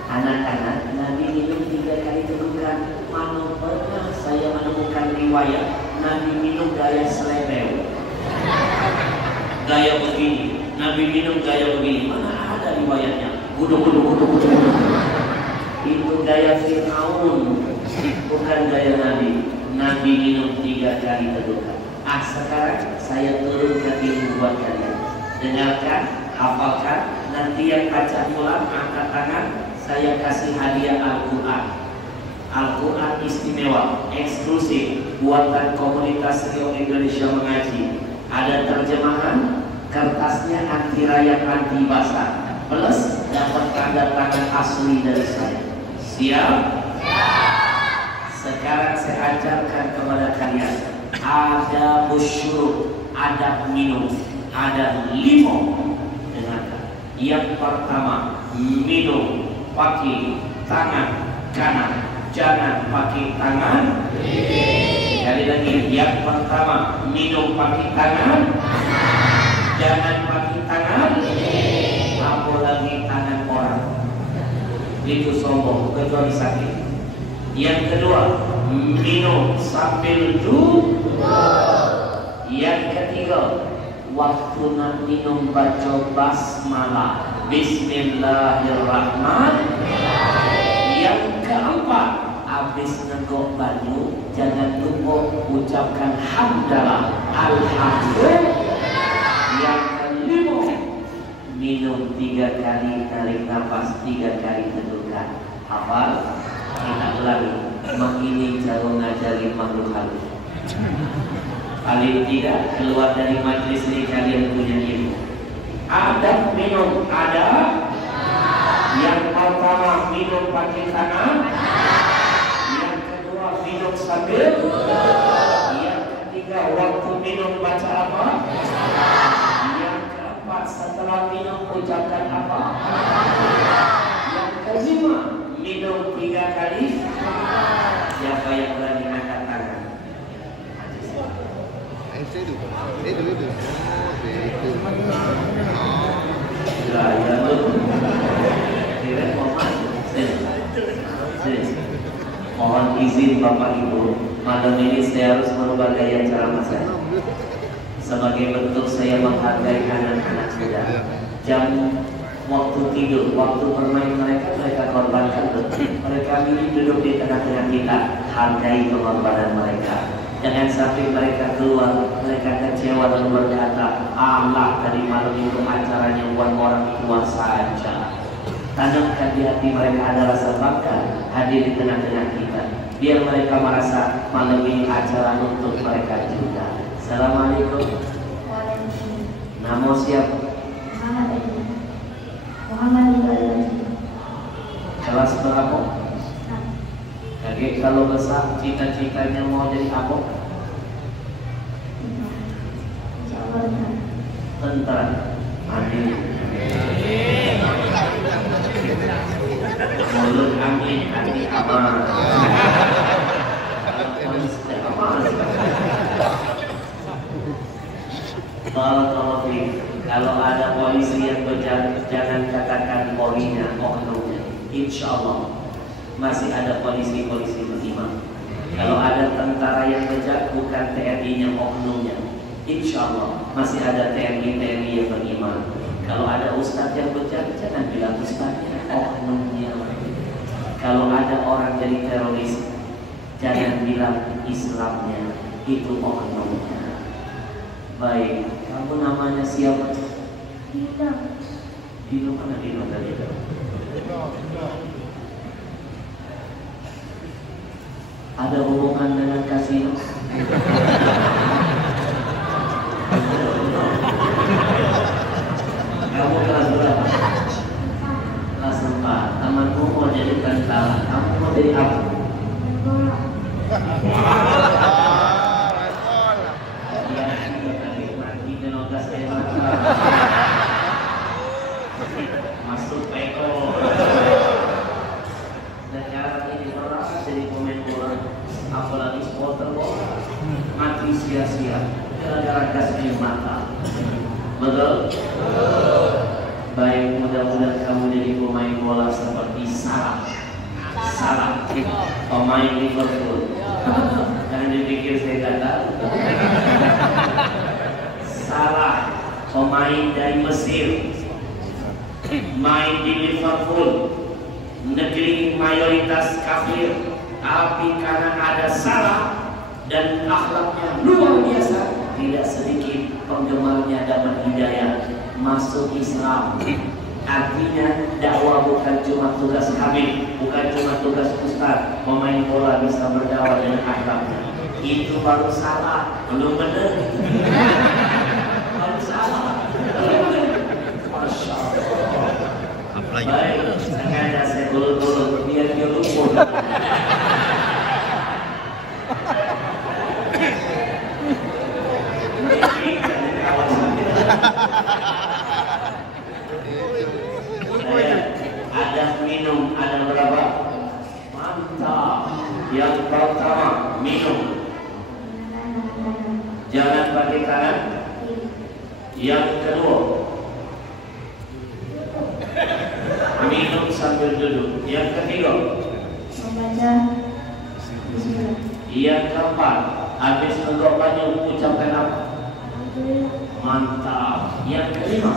Anak-anak, Nabi minum 3 kali tegukan. Mana pernah saya menemukan riwayat Nabi minum gaya selebel, gaya begini. Nabi minum gaya begini. Mana ada riwayatnya? Gudu. Itu gaya Fir'aun, bukan gaya Nabi. Nabi minum 3 kali tegukan. Sekarang saya turun ke ilmu buat kalian. Dengarkan, hafalkan. Nanti yang baca pulang angkat tangan, saya kasih hadiah Al-Quran. Al-Quran istimewa, eksklusif, buatan komunitas Rio Indonesia Mengaji. Ada terjemahan, kertasnya anti rayap anti basah, plus dapat tanda tangan asli dari saya. Siap? Sekarang saya ajarkan kepada kalian. Ada musyurub, ada minum, ada 5. Dengarkan. Yang pertama, minum pakai tangan kanan, jangan pakai tangan kiri. Sekali lagi, yang pertama, minum pakai tangan, jangan pakai tangan kiri. Apalagi tangan orang, itu sombong, kecuali sakit. Yang kedua, minum sambil duduk. Yang ketiga, waktu nak minum baca basmalah, Bismillahirrahmanirrahim. Yang keempat, habis negok banyu jangan lupa ucapkan hamdalah, alhamdulillah. Yang kelima, minum 3 kali, tarik nafas 3 kali, tegukan. Hafal? Kita ulangi. Ini cara ngajari makhluk halus. Paling tidak keluar dari majlis ini kalian punya ilmu. Ada minum, ada. Yang pertama minum pakai tangan. Yang kedua minum sambil. Yang ketiga waktu minum baca apa? Yang keempat setelah minum ucapkan apa? Yang kelima minum 3 kali. Siapa yang berani angkat tangan? Mohon izin Bapak Ibu, malam ini saya harus merubah gaya ceramah saya. Sebagai bentuk saya menghargai anak-anak muda. Jam waktu tidur, waktu bermain mereka korbankan betul. Mereka milih duduk di tengah-tengah kita, hargai pengorbanan mereka. Jangan sampai mereka keluar, mereka kecewa dan berkata, Allah tadi malam itu acaranya buat orang tua saja. Tanamkan di hati mereka ada rasa bangga hadir di tengah-tengah kita. Biar mereka merasa malam ini acara untuk mereka juga. Assalamualaikum. Nama siapa? Kelas berapa? Jadi kalau besar cita-citanya mau jadi apa? Tentara. Amin. Mulut amin, amin aman. Kalau ada polisi yang berjalan, jangan katakan polinya, oknumnya. Insya Allah masih ada polisi-polisi beriman. Kalau ada tentara yang bejat, bukan TNI-nya, oknumnya. Insya Allah masih ada TNI yang beriman. Kalau ada ustadz yang bejat, jangan bilang ustadznya, oknumnya. Kalau ada orang jadi teroris, jangan bilang Islamnya, itu oknumnya. Baik, kamu namanya siapa? Dino. Dino mana Dino tadi? Ada hubungan dengan kasino? Kamu kelas berapa? Kelas 4. Temanku mau jadi tentara. Kamu mau jadi apa? Betul? Baik, mudah-mudahan kamu jadi pemain bola seperti Salah. Pemain Liverpool. Jangan dipikir saya gagal. Salah, pemain dari Mesir, main di Liverpool, negeri mayoritas kafir, tapi karena ada Salah dan akhlaknya luar biasa, tidak sedikit penggemarnya dapat hidayah masuk Islam. Artinya dakwah bukan cuma tugas Habib, bukan cuma tugas ustaz. Pemain bola bisa berdakwah dengan akhlaknya. Itu baru Salah, belum benar. Baru Salah. Masya Allah. Baik, sengaja saya ulur-ulur biar dia lupa. Ada minum, ada berapa? Mantap. Yang pertama, minum. Jangan pakai tangan. Yang kedua, minum sambil duduk. Yang ketiga, membaca bismillah. yang keempat, habis menggok banyak ucapkan apa? Mantap. Yang kelima,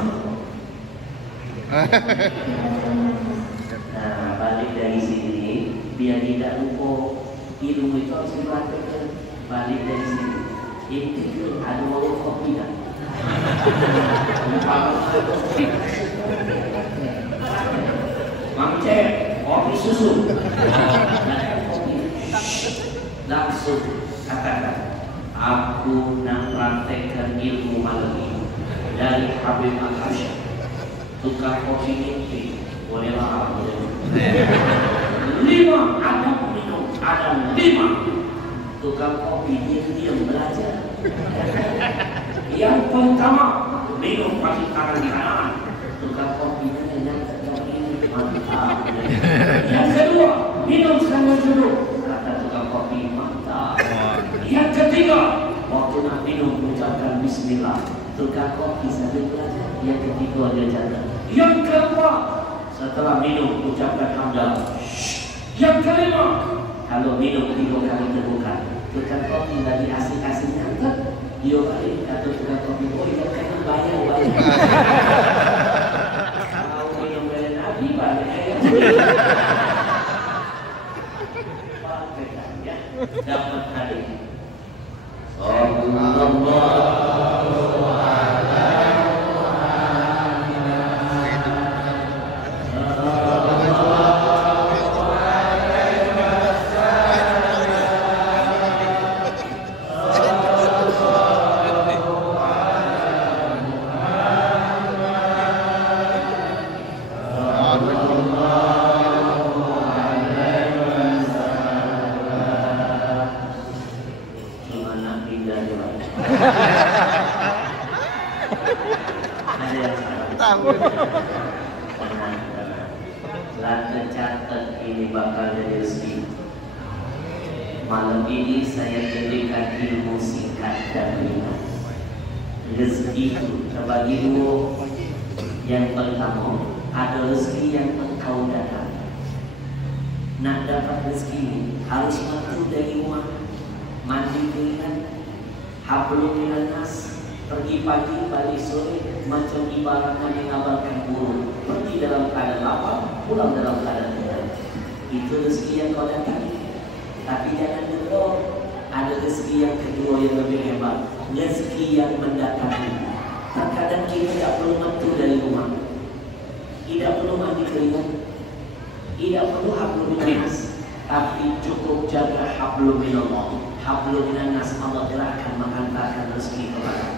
nah balik dari sini biar tidak lupa ilmu itu harus dipraktekkan. Balik dari sini, itu ada mau kopi tak? Mang Cek, kopi susu. Langsung katakan, aku nak praktekkan ilmu malam ini dari Habib Al-Hasyam. Tukang kopi ini bolehlah boleh. 5 ada minum, ada 5 tukang kopi diam belajar. Yang pertama minum pakai tangan kanan, tukang kopinya dengan tegak ini mantap. Yang kedua minum sambil duduk, kata tukang kopi mantap. Yang ketiga waktu nak minum ucapkan bismillah, tukang kopi sambil belajar. Yang ketiga dia catat. Yang keempat setelah minum ucapkan hamdalah. Yang kelima kalau minum 3 kali terbuka, tukang kopi lagi asik-asik nyantet, dia balik atau tukang kopi oh iya kan bayar. Kalau minum dari Nabi balik aja. Ya, dapat hari. Allah. Lalu catat ini bakal jadi rezeki. Malam ini saya berikan ilmu singkat dan ringan. Rezeki itu terbagi 2. Yang pertama, ada rezeki yang engkau datang. Nak dapat rezeki ini harus mantu dari rumah, mandi keringat, hablum minan nas, pergi pagi balik sore, macam ibaratnya mengabarkan burung, pergi dalam keadaan lapar, pulang dalam keadaan kenyang. Itu rezeki yang kau datangi. Tapi jangan lupa ada rezeki yang kedua yang lebih hebat, rezeki yang mendatangi. Terkadang kita tidak perlu mantu dari rumah, tidak perlu mandi keringat, tidak perlu hablum minan nas, tapi cukup jaga hablum minallah. Hablum minan nas, Allah akan mengantarkan rezeki kepada.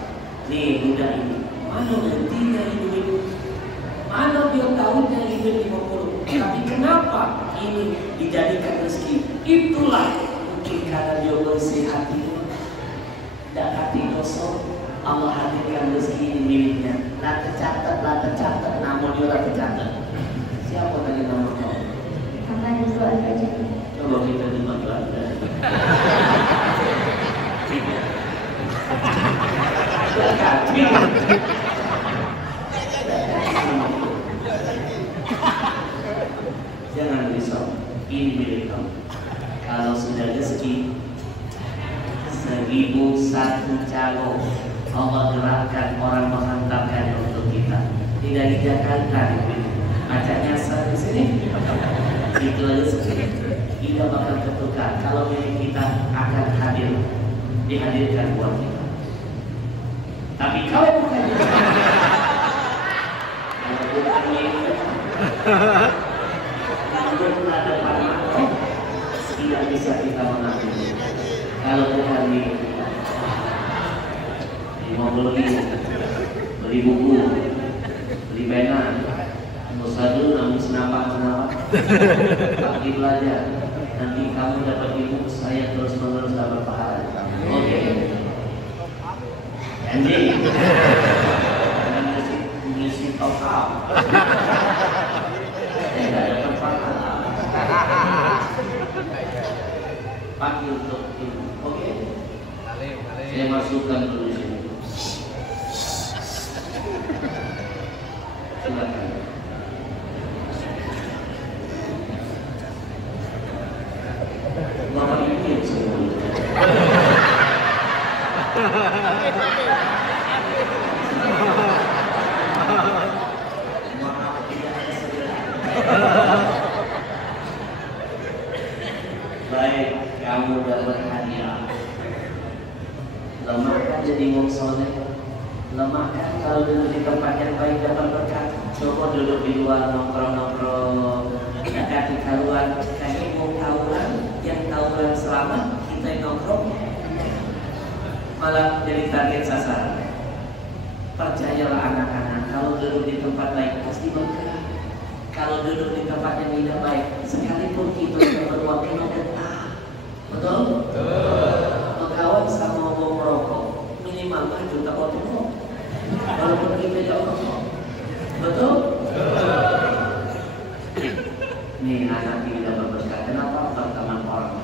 Nih budak ini, mana hentinya hidup itu? Mana dia tahunya hidup 50? Tapi kenapa ini dijadikan rezeki? Itulah mungkin karena dia bersih hati, tidak hati kosong. Allah hadirkan rezeki ini miliknya. Lah tercatat, namun dia lah tercatat. Siapa tadi nama kau? Kakak Yusuf Al-Fajr. Coba kita di mana? ini milik kamu. Kalau sudah rezeki 1001 calon, Allah gerakkan orang menghantarkan untuk kita. Tidak di Jakarta, acaknya di sini. Itu rezeki. Tidak bakal tertukar. Kalau milik kita akan dihadirkan buat kita. Tapi kalau bukan ada pahlawan, tidak bisa kita mengaku. Kalau bukan mau beli buku, beli pena, usah dulu namun senapan pagi belajar. Nanti kamu dapat ilmu, saya terus menerus dapat pahala. Oke. Anjing. Musik top. Tidak dapat pahala. Pakai untuk ilmu. Oke. Saya masukkan dulu sini. Silakan. Bapak Ibu yang sebelumnya. Baik, kamu dapat hadiah. Lemah kan jadi wong soleh. Lemah kan kalau duduk di tempat yang baik dapat berkat. Coba duduk di luar nongkrong-nongkrong. Dekati kaluan, kayak mau tawuran, yang tawuran selamat, kita yang nongkrong malah jadi target sasaran. Percayalah anak-anak, kalau duduk di tempat baik pasti berkah. Kalau duduk di tempat yang tidak baik, sekalipun kita yang berdua kena getah. Betul? Berkawan sama mau merokok, minimal 5 juta orang. Walaupun kita jauh merokok. Betul? Nih anak ini dapat berkah. Kenapa? Berteman orang.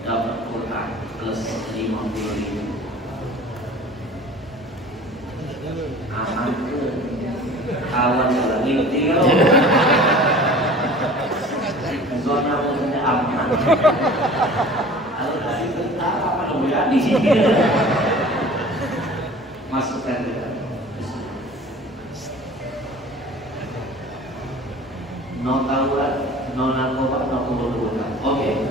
Dapat Quran plus 50.000. Aman ke? Kawan lagi tinggal. Zona umumnya aman. Kalau tadi bentar apa dong ya di sini? Masukkan ke dalam. No tawuran, no narkoba, no kumpul-kumpulan. Oke.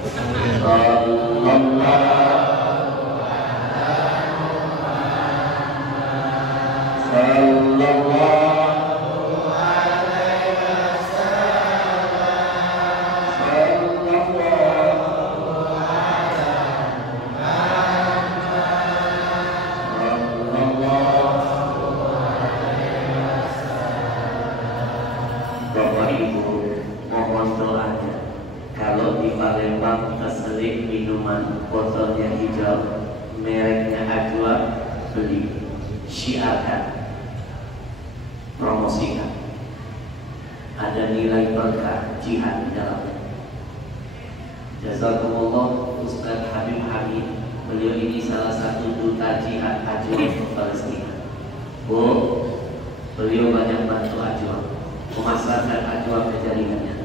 Bapak Ibu, mohon doanya. Kalau di Palembang terselit minuman botolnya hijau, mereknya Ajwa, beli, syiarkan, promosikan. Ada nilai berkah jihad di dalamnya. Jazakumullah Ustaz Habib Hamid. Beliau ini salah satu duta jihad Ajwa Palestina. Bu, beliau banyak bantu Ajwa, memasarkan Ajwa ke jaringannya.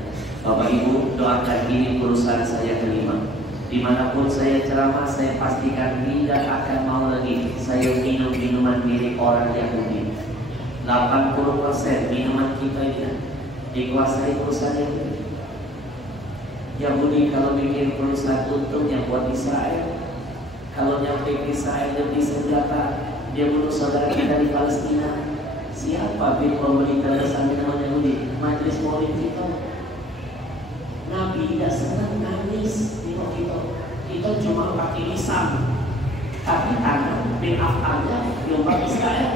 Bapak Ibu, doakan ini perusahaan saya kelima. Dimanapun saya ceramah, saya pastikan tidak akan mau lagi saya minum minuman milik orang Yahudi. 80% minuman kita ini dikuasai perusahaan Yahudi. Yahudi kalau bikin perusahaan untung yang buat Israel. Kalau nyampe Israel lebih senjata, dia bunuh saudara kita di Palestina. Siapa bin pemberi terbesar minuman Yahudi? Majelis Maulid kita. Nabi tidak senang nangis di kita cuma pakai lisan, tapi tangan bin Afalnya yang Israel